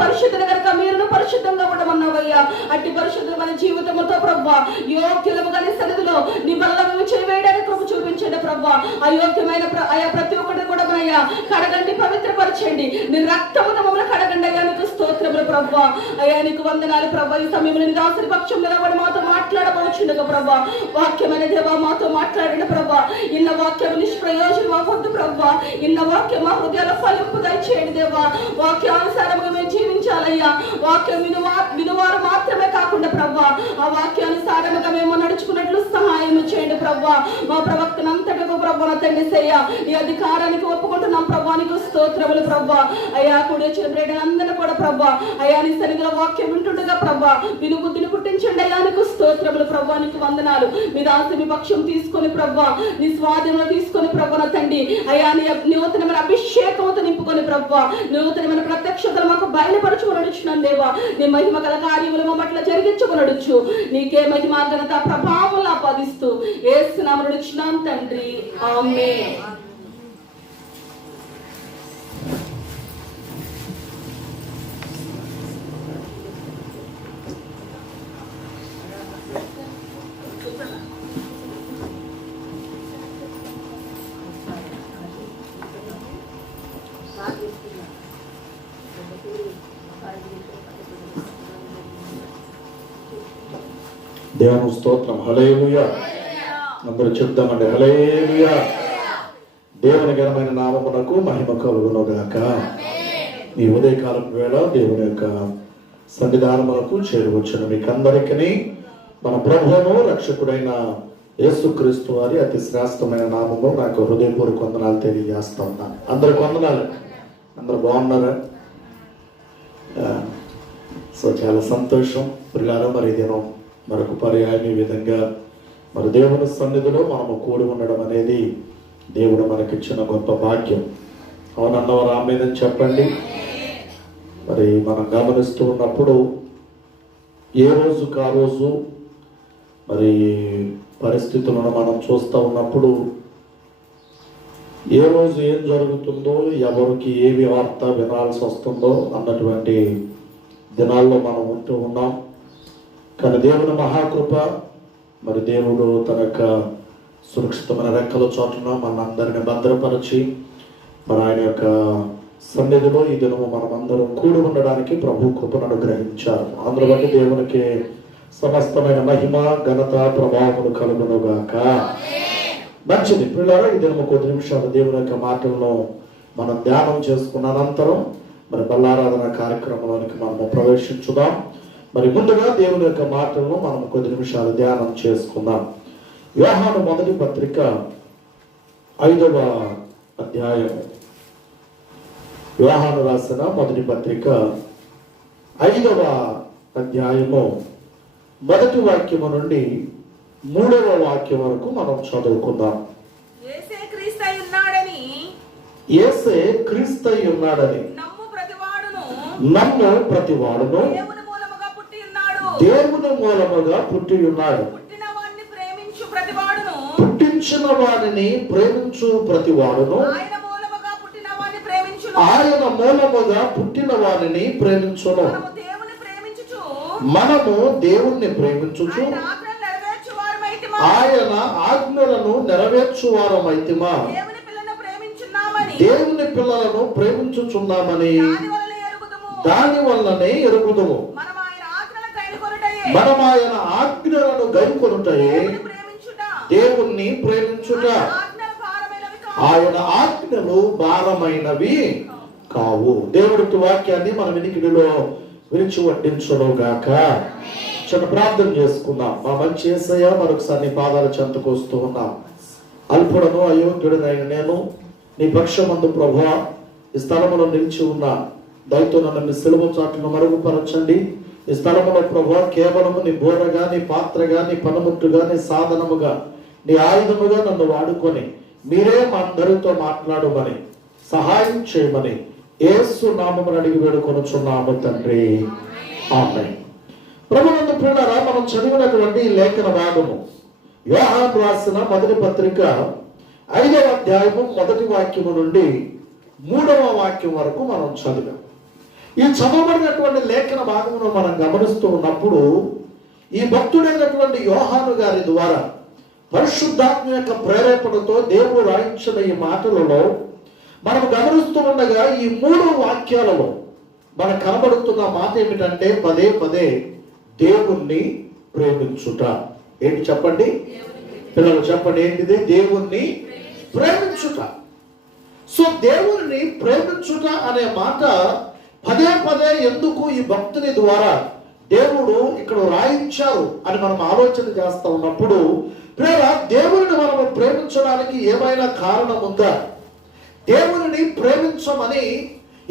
పరిశుద్ధులు కనుక మీరును పరిశుద్ధంగా ఉండమన్నావయ్యా. అట్టి పరిశుద్ధమైన జీవితంతో ప్రభా యోగ్యులముగా నీ సన్నిధిలో నీ బల్ల మేము చేయవేయడానికి కృప చూపించండి ప్రభా. అయోగ్యమైన అయా ప్రతి ఒక్కటి కూడా అయ్యా కడగండి, పవిత్రపరచండి. నీ రక్తముతో మమ్మల్ని కడగండి అయ్యా. నీకు స్తోత్రములు ప్రభా. అయ్యా నీకు వందనాలు ప్రభా. ఈ సమయంలో నీ దాసుని పక్షం నిలబడి మాతో మాట్లాడబోచుండగా ప్రభా. వాక్యమైన దేవా మాతో మాట్లాడండి ప్రభా. ఇన్న వాక్యం నిష్ప్రయోజనం అవ్వద్దు ప్రభా. ఇన్న వాక్యం మా హృదయాల ఫలింపు దయచేయండి దేవా. వాక్యానుసారంగా మేము జీవించాలయ్యా. వాక్యం వినువారు మాత్రమే కాకుండా ప్రభా ఆ వాక్యానుసారంగా మేము నడుచుకున్నట్లు సహాయం చేయండి ప్రభా. మా ప్రవక్తను అంతటకు ప్రభా తండ్రి సేయ ఈ అధికారానికి ఒప్పుకుంటున్నాం ప్రభా. నీకు స్తోత్రములు ప్రభా. అయ్యా కూడి వచ్చిన ప్రేరణలందరూ కూడా ప్రభా అయ్యా నీ సన్నిధిలో వాక్యం వింటుండగా ప్రభా విను బుద్ధిని పుట్టించండి అయ్యా. నీకు స్తోత్రములు ప్రభా. నీకు వందనాలు. మీ దాసు మీ పక్షం తీసుకొని ప్రభా నీ స్వాధీనంలో తీసుకొని ప్రభా నా తండ్రి అయ్యా నీ నూతనమైన అభిషేకంతో నింపుకొని ప్రభా నూతనమైన ప్రత్యక్షతలు మాకు బయలుపరచుకునడుచున్నాను దేవా. నీ మహిమ గల కార్యములు మా పట్ల జరిగించుకునడుచు. నీకే మహిమ ఘనత ప్రభావం ఆపాదిస్తూ యేసు నామమున నడుచున్నాం తండ్రి. ఆమేన్. దేవుని స్తోత్రం. హల్లెలూయా. అందరూ చెప్దామండి హల్లెలూయా. దేవుని ఘనమైన నామమునకు మహిమ కలుగును గాక. ఈ ఉదయకాలం వేళ దేవుని యొక్క సన్నిధానమునకు చేరువచ్చిన మీకందరికీ మన ప్రభువును రక్షకుడైన యేసుక్రీస్తు వారి అతి శ్రేష్టమైన నామము నాకు హృదయపూర్వక వందనాలు తెలియజేస్తా ఉన్నాను. అందరికి వందనాలు. అందరు బాగున్నారా? సో చాలా సంతోషం పిల్లలు. మరి దినం మరొక పర్యాయం ఈ విధంగా మరి దేవుని సన్నిధిలో మనము కూడి ఉండడం అనేది దేవుడు మనకిచ్చిన గొప్ప భాగ్యం. అవునన్నవారు ఆమేన్ చెప్పండి. మరి మనం గమనిస్తూ ఉన్నప్పుడు ఏ రోజుకు ఆ రోజు మరి పరిస్థితులను మనం చూస్తూ ఉన్నప్పుడు ఏ రోజు ఏం జరుగుతుందో ఎవరికి ఏవి వార్త వినాల్సి వస్తుందో అన్నటువంటి దినాల్లో మనం ఉంటూ ఉన్నాం. కానీ దేవుని మహాకృప మరి దేవుడు తన యొక్క సురక్షితమైన రెక్కల చోటున మనందరిని భద్రపరిచి మరి ఆయన యొక్క సన్నిధిలో ఈ దినము మనమందరం కూడి ఉండడానికి ప్రభు కృపను అనుగ్రహించారు. అందులో బట్టి దేవునికి సమస్తమైన మహిమ ఘనత ప్రభావములు కలుగునుగాక. మంచిది పిల్లలు. ఈ దినము కొద్ది నిమిషాలు దేవుని యొక్క మాటలను మనం ధ్యానం చేసుకున్న అనంతరం మరి బల్లారాధన కార్యక్రమంలోనికి మనము ప్రవేశించుదాం. మరి ముందుగా దేవుని యొక్క మాటలను మనం కొద్ది నిమిషాలు ధ్యానం చేసుకుందాం. యోహాను మొదటి పత్రిక 5వ అధ్యాయం. యోహాను రాసిన మొదటి పత్రిక 5వ అధ్యాయము మొదటి వాక్యము నుండి 3వ వాక్యం వరకు మనం చదువుకుందాం. యేసే క్రీస్తై ఉన్నాడని నమ్ము ప్రతివాడును దేవుని మూలముగా పుట్టి ఉన్నాడు. పుట్టించిన వారిని ప్రేమించు ప్రతివాడును ఆయన మూలముగా పుట్టిన వారిని ప్రేమించును. మనము దేవుణ్ణి ప్రేమించుచు ఆయన ఆజ్ఞలను నెరవేర్చువారమైతిమా దేవుని పిల్లలను ప్రేమించుచున్నామని దాని వల్లనే ఎరుగుదుము. మనం ఆయన ఆజ్ఞలను గైకొనుటయే దేవుణ్ణి ప్రేమించుట. ఆయన ఆజ్ఞలు భారమైనవి కావు. దేవుడి వాక్యాన్ని మన వినికిడిలో విరిచి వడ్డించును గాక. చిన్న ప్రార్థన చేసుకుందాం. మా మంచి యేసయ్య మరొకసారి నీ పాదాల చెంతకు వస్తూ ఉన్నాం. అల్పుడను అయోగ్యుడనైన నేను నీ పక్షమందు ప్రభువా ఈ స్థలములో నిలిచి ఉన్నా. దయతో నన్ను సిలువ చాటును మరుగుపరచండి. ఈ స్థలములో ప్రభువా కేవలము నీ బోరగా, నీ పాత్రగా, నీ పనిముట్టుగా, నీ సాధనముగా, నీ ఆయుధముగా నన్ను వాడుకొని మీరే మా అందరితో మాట్లాడమని సహాయం చేయమని యేసు నామమున అడిగి వేడుకొనుచున్నాము తండ్రి. ఆమేన్. ప్రభునందు ప్రియులారా, మనం చదివినటువంటి లేఖన భాగము యోహాను రాసిన మొదటి పత్రిక 5వ అధ్యాయము మొదటి వాక్యము నుండి 3వ వాక్యం వరకు మనం చదివాం. ఈ చదవబడినటువంటి లేఖన భాగమును మనం గమనిస్తూ ఉన్నప్పుడు ఈ భక్తుడైనటువంటి యోహాను గారి ద్వారా పరిశుద్ధాత్మ యొక్క ప్రేరేపణతో దేవుడు రాయించిన ఈ మాటలలో మనం గమనిస్తూ ఉండగా ఈ 3 వాక్యాలలో మనకు కనబడుతున్న మాట ఏమిటంటే పదే పదే దేవుణ్ణి ప్రేమించుట. ఏంటి చెప్పండి పిల్లలు, చెప్పండి ఏంటిది? దేవుణ్ణి ప్రేమించుట. సో దేవుణ్ణి ప్రేమించుట అనే మాట పదే పదే ఎందుకు ఈ భక్తుని ద్వారా దేవుడు ఇక్కడ రాయించారు అని మనం ఆలోచన చేస్తూ ఉన్నప్పుడు దేవుని మనము ప్రేమించడానికి ఏమైనా కారణం ఉందా? దేవుని ప్రేమించమని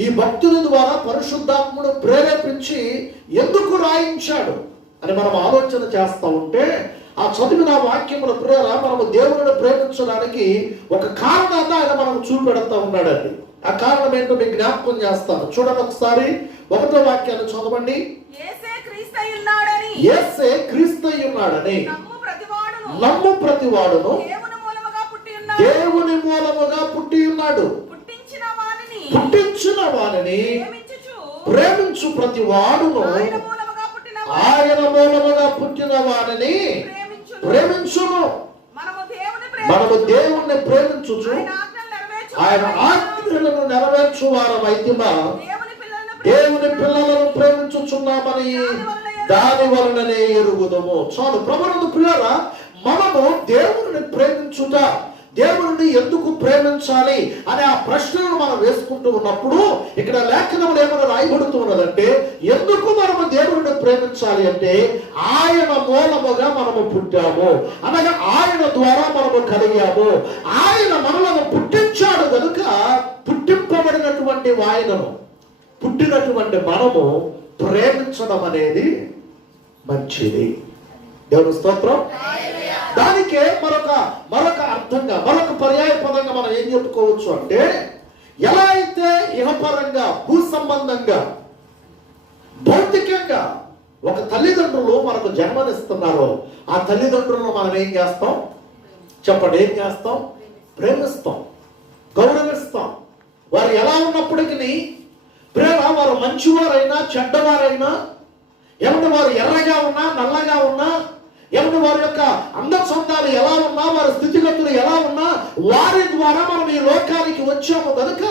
ఈ భక్తుని ద్వారా పరిశుద్ధాత్ముడు ప్రేరేపించి ఎందుకు రాయించాడు అని మనం ఆలోచన చేస్తూ ఉంటే ఆ చదివిన వాక్యముల మనము దేవుని ప్రేమించడానికి ఒక కారణాన్ని ఆయన మనకు చూపెడతా ఉన్నాడండి. ఆ కారణం ఏంటో మీకు జ్ఞాపకం చేస్తాను. చూడండి ఒకసారి 1వ వాక్యాన్ని చదవండి. యేసే క్రీస్తయి ఉన్నాడని నమ్ము ప్రతివాడును దేవుని మూలముగా పుట్టి ఉన్నాడు. పుట్టించిన వానిని ప్రేమించు ప్రతి వాడును ఆయన మూలముగా పుట్టిన వానిని ప్రేమించును. మనము దేవుణ్ణి ప్రేమించుచు ఆయన ఆజ్ఞలను నెరవేర్చు వారమైతిమా దేవుని పిల్లలను ప్రేమించుచున్నామని దాని వలననే ఎరుగుదము. చాలు ప్రభువును ప్రియులారా, మనము దేవుని ప్రేమించుట, దేవుని ఎందుకు ప్రేమించాలి అనే ఆ ప్రశ్నను మనం వేసుకుంటూ ఉన్నప్పుడు ఇక్కడ లేఖనములు ఏమైనా రాయబడుతూ ఉన్నదంటే ఎందుకు మనము దేవుని ప్రేమించాలి అంటే ఆయన మూలముగా మనము పుట్టాము, అనగా ఆయన ద్వారా మనము కలిగాము. ఆయన మనలను పుట్టించాడు కనుక పుట్టింపబడినటువంటి ఆయనను పుట్టినటువంటి మనము ప్రేమించడం అనేది మంచిది. దేవుని స్తోత్రం. దానికే మరొక అర్థంగా మరొక పర్యాయ పదంగా మనం ఏం చెప్పుకోవచ్చు అంటే ఎలా అయితే ఇహపరంగా భూ సంబంధంగా భౌతికంగా ఒక తల్లిదండ్రులు మనకు జన్మనిస్తున్నారో ఆ తల్లిదండ్రులను మనం ఏం చేస్తాం చెప్పండి? ఏం చేస్తాం? ప్రేమిస్తాం, గౌరవిస్తాం. వారు ఎలా ఉన్నప్పటికీ ప్రేమ, వారు మంచివారైనా చెడ్డవారైనా, ఏమంటే వారు ఎర్రగా ఉన్నా నల్లగా ఉన్నా, ఏమంటే వారి యొక్క అందచందాలు ఎలా ఉన్నా, వారి స్థితిగతులు ఎలా ఉన్నా, వారి ద్వారా మనం ఈ లోకానికి వచ్చాము కనుక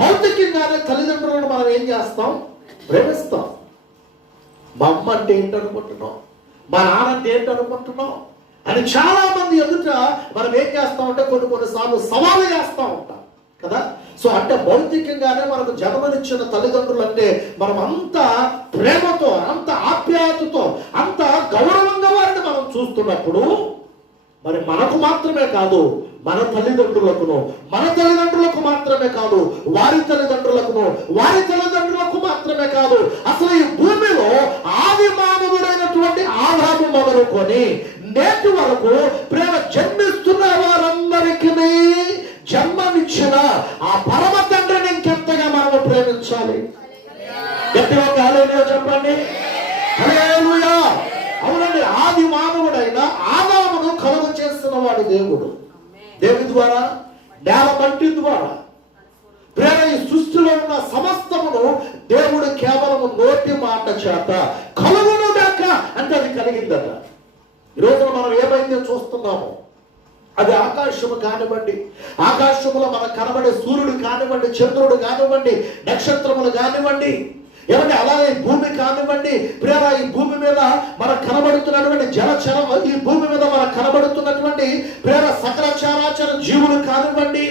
భౌతికంగానే తల్లిదండ్రులను మనం ఏం చేస్తాం? ప్రేమిస్తాం. మా అమ్మ అంటే ఏంటనుకుంటున్నాం, మా నాన్న అంటే ఏంటనుకుంటున్నాం అని చాలా మంది ఎదుట మనం ఏం చేస్తామంటే కొన్నిసార్లు సవాలు చేస్తూ ఉంటాం కదా. సో అంటే భౌతికంగానే మనకు జన్మనిచ్చిన తల్లిదండ్రులు అంటే మనం అంత ప్రేమతో, అంత ఆప్యాయతతో, అంత గౌరవంగా వారిని మనం చూస్తున్నప్పుడు మరి మనకు మాత్రమే కాదు, మన తల్లిదండ్రులకు మాత్రమే కాదు, వారి తల్లిదండ్రులకు మాత్రమే కాదు, అసలు ఈ భూమిలో ఆది మానవుడైనటువంటి ఆదాము మొదలుకొని నేటి వరకు ప్రేమ జన్మిస్తున్న వారందరికీ జన్మనిచ్చిన ఆ పరమ తండ్రిని ఇంకెంతగా మనము ప్రేమించాలి? గట్టిగా హల్లెలూయా చెప్పండి. హల్లెలూయా. అవునండి, ఆది మానవుడైన ఆదామును కలుగు చేస్తున్న వాడు దేవుడు. దేవుని ద్వారా, నేల మట్టి ద్వారా ప్రేమ ఈ సృష్టిలో ఉన్న సమస్తమును దేవుడు కేవలం నోటి మాట చేత కలుగును గాక అంటే అది కలిగిందట. ఈరోజు మనం ఏమైతే చూస్తున్నామో అది ఆకాశము కానివ్వండి, ఆకాశములో మనకు కనబడే సూర్యుడు కానివ్వండి, చంద్రుడు కానివ్వండి, నక్షత్రములు కానివ్వండి, ఏమంటే అలాగే భూమి కానివ్వండి, ప్రేమ ఈ భూమి మీద మనకు కనబడుతున్నటువంటి జలచరం, ఈ భూమి మీద మనకు కనబడుతున్నటువంటి ప్రేమ సకల చరాచర జీవులు కానివ్వండి,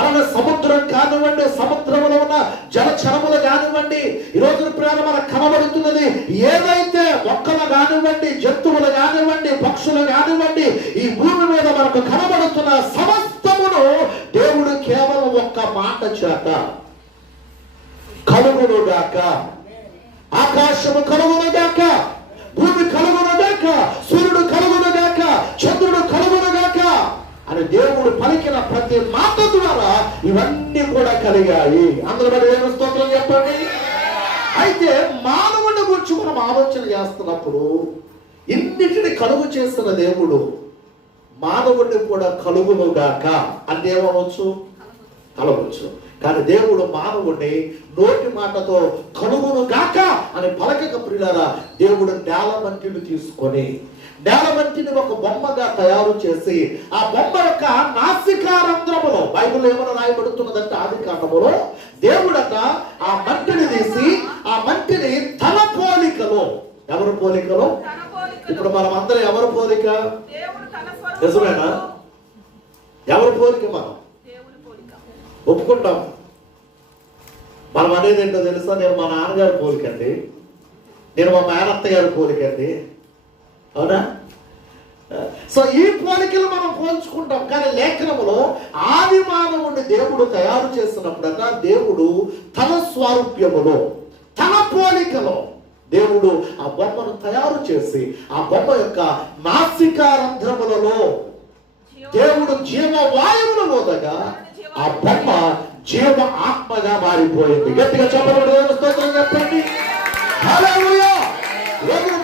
అలాగే సముద్రం కానివ్వండి, సముద్రంలో ఉన్న జలచరములు కానివ్వండి, ఈరోజు ప్రేమ మనకు కనబడుతున్నది ఏదైతే మొక్కలు కానివ్వండి, జంతువులు కానివ్వండి, పక్షులు కానివ్వండి, ఈ భూమి మీద మనకు కనబడుతున్న సమస్తమును దేవుడు కేవలం ఒక్క మాట చేత కలుగునుగాక, ఆకాశము కలుగునుగాక, భూమి కలుగునుగాక, సూర్యుడు కలుగునుగాక, చంద్రుడు కలుగునుగాక అని దేవుడు పలికిన ప్రతి మాట ద్వారా ఇవన్నీ కూడా కలిగాయి. అందరూ మరి ఏమి స్తోత్రం చెప్పండి. అయితే మానవుని గురించి మనం ఆలోచన చేస్తున్నప్పుడు ఇన్నిటిని కలుగు చేస్తున్న దేవుడు మానవుడిని కూడా కలుగునుగాక అంటే ఏమవచ్చు? కలవచ్చు. కానీ దేవుడు మానవుడిని నోటి మాటతో కలుగును గాక అని పలకక ప్రియులారా, దేవుడు నేలమంటిని తీసుకొని నేలమంటిని ఒక బొమ్మగా తయారు చేసి ఆ బొమ్మ యొక్క నాసికారంధ్రములో, బైబిల్ ఏమైనా రాయబడుతున్నదంటే ఆది కాండములో, దేవుడట ఆ మంటిని తీసి ఆ మంటిని తన పోలికలో, ఎవరి పోలికలో? ఇప్పుడు మనం అందరం ఎవరి పోలిక? నిజమేనా? ఎవరి పోలిక? మనం ఒప్పుకుంటాం. మనం అనేది ఏంటో తెలుసా? నేను మా నాన్నగారి పోలికండి, నేను మా మేనత్త గారి పోలికండి, అవునా? సో ఈ పోలికలు మనం పోల్చుకుంటాం. కానీ లేఖనములో ఆది మానవుడిని దేవుడు తయారు చేసినప్పుడట, దేవుడు తన స్వారూప్యములో, తన పోలికలో దేవుడు ఆ బొమ్మను తయారు చేసి ఆ బొమ్మ యొక్క నాసికారంధ్రములలో దేవుడు జీవవాయువును వదగా ఆ బొమ్మ జీవ ఆత్మగా మారిపోయింది. గట్టిగా చెప్పండి. హల్లెలూయా.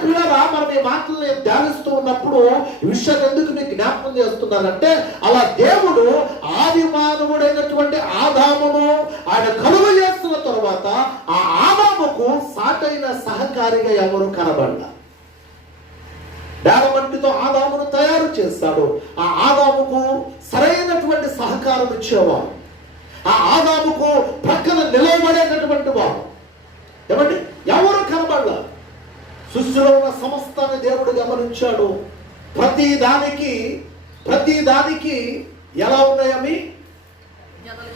ప్రియులారా, మనం ఈ మాటల్ని ధ్యానిస్తూ ఉన్నప్పుడు ఈ విషయాన్ని ఎందుకు మీకు జ్ఞాపకం చేస్తున్నానంటే, అలా దేవుడు ఆది మానవుడైనటువంటి ఆదామును ఆయన కలుగ చేస్తున్న తర్వాత ఆ ఆదాముకు సాటైన సహకారిగా ఎవరు కనబడ్డారు? నేలమంటితో ఆదామును తయారు చేస్తాడు. ఆ ఆదాముకు సరైనటువంటి సహకారం ఇచ్చేవాడు, ఆ ఆదాముకు ప్రక్కన నిలబడేటటువంటి వాడు ఏమండి ఎవరు కనబడ్డారు? సృష్టిలో ఉన్న సమస్తాన్ని దేవుడు గమనించాడు. ప్రతి దానికి ఎలా ఉన్నాయి? అవి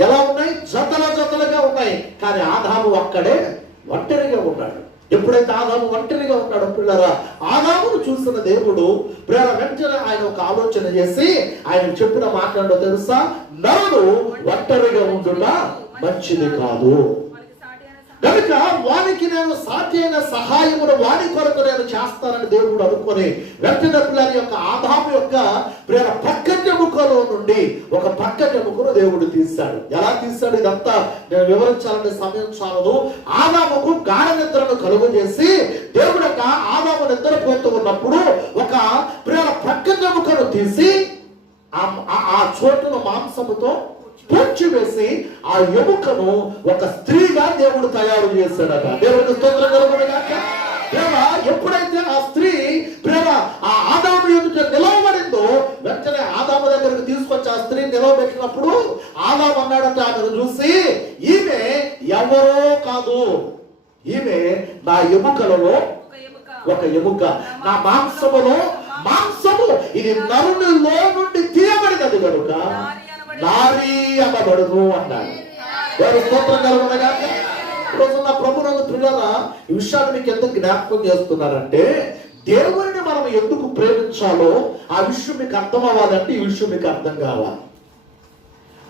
ఎలా ఉన్నాయి? జతలుగా ఉన్నాయి. కానీ ఆదాము అక్కడే ఒంటరిగా ఉన్నాడు. ఎప్పుడైతే ఆదాము ఒంటరిగా ఉన్నాడో పిల్లరా, ఆదామును చూసిన దేవుడు వెంటనే ఆయన ఒక ఆలోచన చేసి ఆయన చెప్పిన మాట్లాడో తెలుసా? నరుడు ఒంటరిగా ఉండుట మంచిది కాదు, కనుక వానికి నేను సాటి అయిన సహాయమును వాని కొరకు నేను చేస్తానని దేవుడు అనుకొని వెంటనే పిల్లల యొక్క ఆదాము యొక్క ప్రేమ పక్కటెముకలో నుండి ఒక పక్కటెముకను దేవుడు తీశాడు. ఎలా తీశాడు ఇదంతా నేను వివరించాలంటే సమయం చాలదు. ఆదాముకు గాఢ నిద్రను కలుగజేసి దేవుడు యొక్క ఆదాము నిద్రపోతూ ఉన్నప్పుడు ఒక ప్రేమ పక్కటెముకను తీసి ఆ చోటును మాంసముతో పూడ్చివేసి ఆ ఎముకను ఒక స్త్రీగా దేవుడు తయారు చేశాడట. దేవుడికి స్తోత్రం కలుగునుగాక. ప్రేమ ఎప్పుడైతే ఆ స్త్రీ ప్రేమ ఆ ఆదాము ఎదుట నిలవబడిందో వెంటనే ఆదాము దగ్గరకు తీసుకొచ్చి ఆ స్త్రీ నిలవబెట్టినప్పుడు ఆదాము అన్నాడట ఆమెను చూసి, ఈమె ఎవరో కాదు, ఈమె నా ఎముకలలో ఒక ఎముక, నా మాంసములో మాంసము, ఇది నరునిలో నుండి తీయబడినది కనుక నారీ అనబడును అన్నాడు. వారి స్తోత్రం కలుగునుగాక. రోజున ప్రభునందు ప్రియులారా, ఈ విషయాన్ని మీకు ఎందుకు జ్ఞాపకం చేస్తున్నారంటే, దేవుడిని మనం ఎందుకు ప్రేమించాలో ఆ విషయం మీకు అర్థం అవ్వాలంటే ఈ విషయం మీకు అర్థం కావాలి.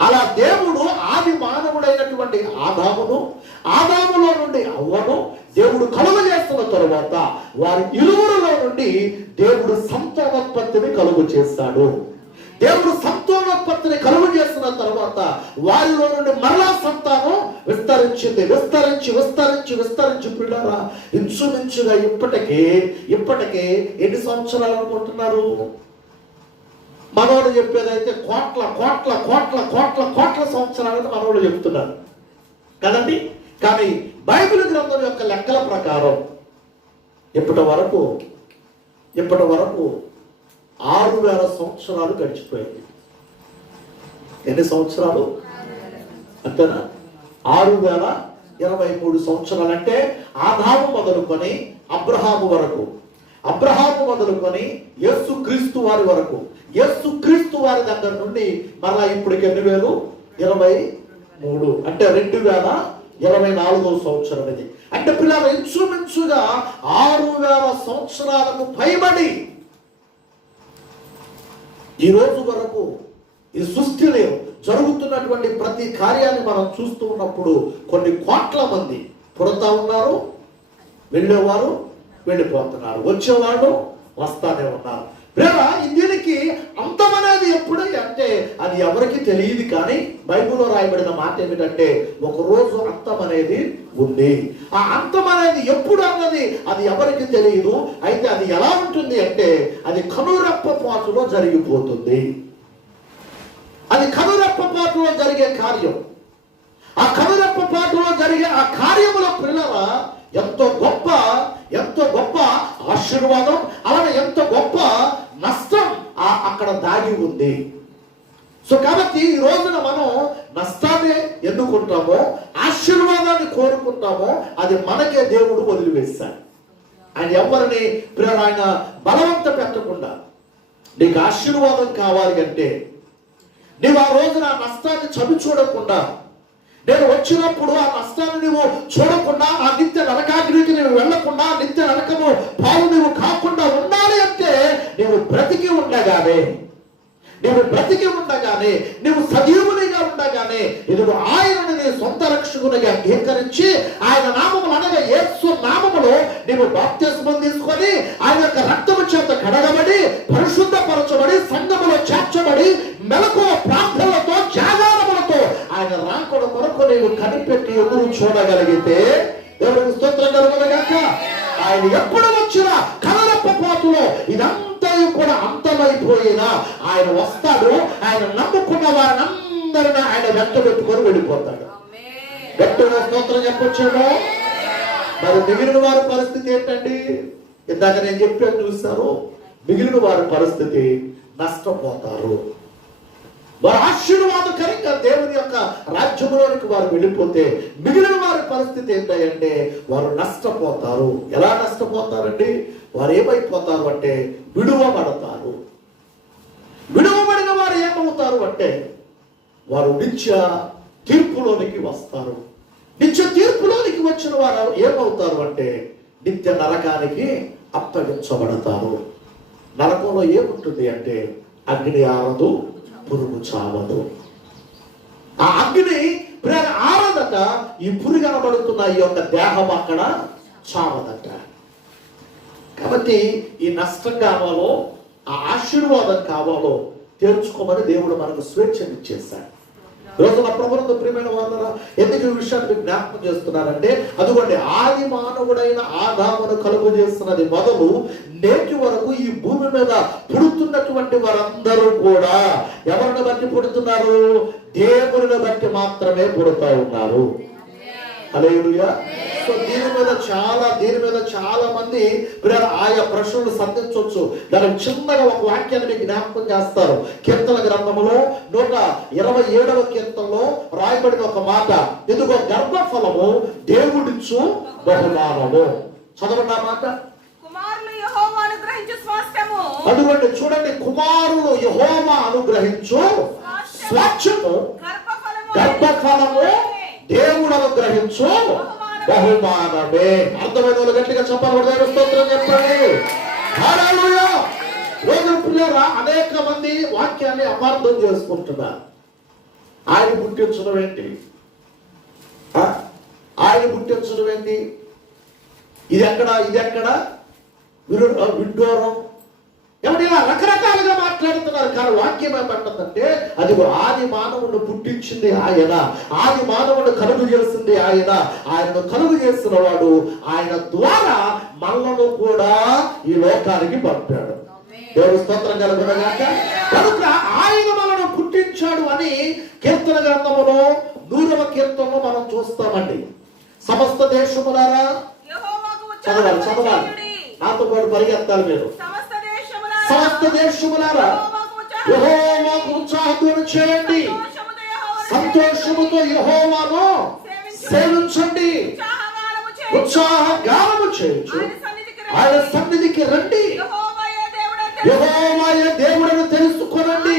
అలా దేవుడు ఆది మానవుడైనటువంటి ఆదాములో నుండి అవ్వను దేవుడు కలుగ చేస్తున్న తరువాత వారి ఇరువురిలో నుండి దేవుడు సంతానోత్పత్తిని కలుగు చేస్తాడు. దేవుడు సంతానోత్పత్తిని కలుగు చేస్తున్న తర్వాత వారిలో నుండి మరలా సంతానం విస్తరించి పిల్లరా ఇంచుమించుగా ఇప్పటికే ఎన్ని సంవత్సరాలు అనుకుంటున్నారు? మనోడు చెప్పేదైతే కోట్ల సంవత్సరాలని మనోడు చెప్తున్నారు కదండి. కానీ బైబిల్ గ్రంథం యొక్క లెక్కల ప్రకారం ఇప్పటి వరకు 6000 సంవత్సరాలు గడిచిపోయింది. ఎన్ని సంవత్సరాలు? అంతేనా? 6023 సంవత్సరాలు. అంటే ఆదాము మొదలుకొని అబ్రహాము మొదలుకొని యేసుక్రీస్తు వారి వరకు, యేసుక్రీస్తు వారి దగ్గర నుండి మరలా ఇప్పటికి 2023 అంటే 2024 సంవత్సరం ఇది. అంటే పిల్లలు ఇంచుమించుగా 6000 సంవత్సరాలకు పైబడి ఈ రోజు వరకు ఈ సృష్టిలో జరుగుతున్నటువంటి ప్రతి కార్యాన్ని మనం చూస్తూ ఉన్నప్పుడు కొన్ని కోట్ల మంది పుడతా ఉన్నారు, వెళ్ళేవారు వెళ్ళిపోతున్నారు, వచ్చేవాడు వస్తానే ఉన్నారు. ప్రేమ దీనికి అంతమనేది ఎప్పుడే అంటే అది ఎవరికి తెలియదు. కానీ బైబిల్లో రాయబడిన మాట ఏమిటంటే ఒక రోజు అంతం అనేది ఉంది. ఆ అంతం అనేది ఎప్పుడు అన్నది అది ఎవరికి తెలియదు. అయితే అది ఎలా ఉంటుంది అంటే అది కనురెప్పపాటులో జరిగిపోతుంది. అది కనురెప్పపాటులో జరిగే కార్యం. జరిగే ఆ కార్యముల పిల్లల ఎంతో గొప్ప ఆశీర్వాదం, అలానే ఎంతో గొప్ప నష్టం అక్కడ దాగి ఉంది. సో కాబట్టి ఈ రోజున మనం నష్టాన్ని ఎన్నుకుంటామో, ఆశీర్వాదాన్ని కోరుకుంటామో, అది మనకే దేవుడు వదిలివేస్తాడు. ఆయన ఎవరిని ఆయన బలవంత పెట్టకుండా, నీకు ఆశీర్వాదం కావాలి అంటే నీవు ఆ రోజున ఆ నష్టాన్ని చవి చూడకుండా, నేను వచ్చినప్పుడు ఆ నష్టాన్ని నువ్వు చూడకుండా, ఆ నిత్య నరకాగ్నికి నువ్వు వెళ్లకుండా, నిత్య నరకము పాలు నువ్వు కాకుండా ఉండాలి అంటే నువ్వు బ్రతికి ఉండగానే, నువ్వు సజీవునిగా ఉండగానే ఇదిగో ఆయనను నీ సొంత రక్షకునిగా అంగీకరించి ఆయన నామములు అనగా యేసు నామములో నీవు బాప్తిస్మం తీసుకొని ఆయన యొక్క రక్తము చేత కడగబడి పరిశుద్ధపరచబడి సంఘములో చేర్చబడి మెలకువ ప్రార్థనలతో జాగారములతో ఆయన రాకడ కొరకు నీవు కనిపెట్టి ఎదురు చూడగలిగితే దేవుడికి స్తోత్రం కలుగునుగాక. ఆయన ఎప్పుడు వచ్చినా కలరప్పపాటులో ఇదంతా కూడా అంతమైపోయినా ఆయన వస్తాడు. ఆయన నమ్ముకున్న వారందరినీ ఆయన వెంట పెట్టుకొని వెళ్ళిపోతాడు. గట్టిగా స్తోత్రం చెప్పొచ్చేమో. మరి మిగిలిన వారి పరిస్థితి ఏంటండి? ఇందాక నేను చెప్పాను చూస్తారు, మిగిలిన వారి పరిస్థితి నష్టపోతారు. వారు ఆశీర్వాదకరంగా దేవుని యొక్క రాజ్యంలోనికి వారు వెళ్ళిపోతే మిగిలిన వారి పరిస్థితి ఏంటంటే వారు నష్టపోతారు. ఎలా నష్టపోతారండి? వారు ఏమైపోతారు అంటే విడువబడతారు. విడువబడిన వారు ఏమవుతారు అంటే వారు నిత్య తీర్పులోనికి వస్తారు. నిత్య తీర్పులోనికి వచ్చిన వారు ఏమవుతారు అంటే నిత్య నరకానికి అప్పగించబడతారు. నరకంలో ఏముంటుంది అంటే అగ్ని ఆరదు, పురుగు చావదు. ఆ అగ్ని ఆరదట, ఈ పురుగు కనబడుతున్న ఈ యొక్క దేహం అక్కడ చావదట. కాబట్టి ఈ నష్టం కావాలో, ఆ ఆశీర్వాదం కావాలో తెలుసుకోమని దేవుడు మనకు స్వేచ్ఛనిచ్చేశాడు. ఈరోజు నా ప్రభుత్వ ప్రియమైన వాళ్ళ ఎందుకు ఈ విషయాన్ని మీకు జ్ఞాపకం చేస్తున్నారంటే, అదిగోండి ఆది మానవుడైన ఆదామును కలుగు చేస్తున్నది మొదలు నేటి వరకు ఈ భూమి మీద పుడుతున్నటువంటి వారందరూ కూడా ఎవరిని బట్టి పుడుతున్నారు? దేవుని బట్టి మాత్రమే పుడుతూ ఉన్నారు. హల్లెలూయా. సో దీని మీద చాలా మంది ఆయా ప్రశ్నలు సంధించవచ్చు. దానికి చిన్నగా ఒక వాక్యాన్ని మీకు జ్ఞాపకం చేస్తారు. కీర్తన గ్రంథములో 127వ కీర్తనలో రాయబడిన ఒక మాట, ఇదిగో గర్భఫలము దేవుడిచ్చు బహుమానము. చదవండి ఆ మాట. అటువంటి చూడండి, కుమారులు యెహోవా అనుగ్రహించు స్వాస్థ్యము, గర్భఫలము దేవుడు అనుగ్రహించు బహుమానమే. అర్థమైన వాళ్ళు గట్టిగా చెప్పాలి, స్తోత్రం చెప్పండి. హల్లెలూయా. రోజు పిల్లరా అనేక మంది వాక్యాన్ని అపార్థం చేసుకుంటున్నారు. ఆయన పుట్టించడం ఏంటి? ఇది ఎక్కడ విడ్డూరం. ఎవరు ఇలా రకరకాలుగా మాట్లాడుతున్నారు. కానీ వాక్యం ఏమంటుందంటే అది ఆది మానవుడు పుట్టించింది ఆయన, ఆది మానవుడు కలుగు చేస్తుంది ఆయన, ఆయనను కలుగు చేసిన వాడు ఆయన ద్వారా మనలను కూడా ఈ లోకానికి పంపాడు. దేవుని స్తోత్రం కలుగునగాక. కనుక ఆయన మనను పుట్టించాడు అని కీర్తన గ్రంథములో 100వ కీర్తనలో మనం చూస్తామండి. సమస్త దేశములారా, చదవాలి నాతో పాటు పరిగెత్తాలి మీరు. సమస్త దేశములారా యెహోవాకు ఉత్సాహధ్వని చేయండి, సంతోషముతో యెహోవాను సేవించండి, ఉత్సాహగానము చేయొచ్చు, ఆయన సన్నిధికి రండి, యెహోవాయే దేవుడని తెలుసుకొనండి.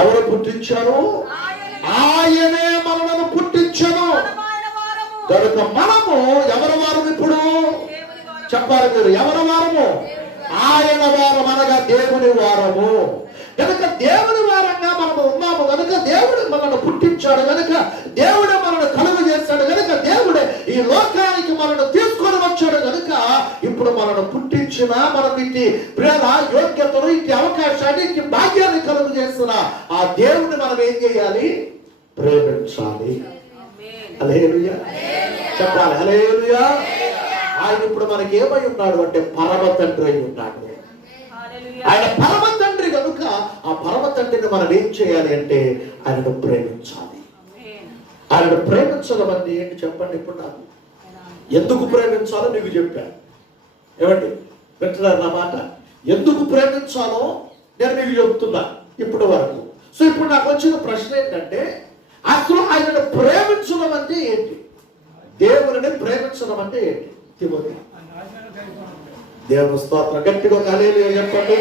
ఎవరు పుట్టించారు? ఆయనే మనలను పుట్టించను. కనుక మనము ఎవరి వారం? ఇప్పుడు చెప్పాలి మీరు, ఎవరి వారము? ఆయన వారం అనగా దేవుని వారము. కనుక దేవుని వారంగా మనము ఉన్నాము. కనుక దేవుడు మనల్ని పుట్టించాడు, కనుక దేవుడే మనల్ని కలుగు చేస్తాడు, కనుక దేవుడే ఈ లోకానికి మనల్ని తీసుకొని వచ్చాడు. కనుక ఇప్పుడు మనల్ని పుట్టించిన మనకి ఇట్టి ప్రేమ, యోగ్యతను, ఇట్టి అవకాశాన్ని, ఇట్టి భాగ్యాన్ని కలుగు చేస్తున్న ఆ దేవుడిని మనం ఏం చేయాలి? ప్రేమించాలి. హల్లెలూయా చెప్పాలి. హల్లెలూయా. ఆయన ఇప్పుడు మనకి ఏమై ఉన్నాడు అంటే పరమ తండ్రి అయి ఉన్నాడు. ఆయన పరమ తండ్రి కనుక ఆ పరమ తండ్రిని మనం ఏం చేయాలి అంటే ఆయనను ప్రేమించాలి. ఆయన ప్రేమించడం అంటే ఏంటి చెప్పండి ఇప్పుడు నాకు. ఎందుకు ప్రేమించాలో నీకు చెప్పాను. ఏమండి వింటున్నారు నా మాట? ఎందుకు ప్రేమించాలో నేను మీకు చెప్తున్నా ఇప్పటి వరకు. సో ఇప్పుడు నాకు వచ్చిన ప్రశ్న ఏంటంటే, అసలు ఆయనను ప్రేమించడం అంటే ఏంటి? దేవుని ప్రేమించడం అంటే ఏంటి? తిమోతి, దేవుని స్తోత్రం. గట్టిగా హల్లెలూయా చెప్పండి.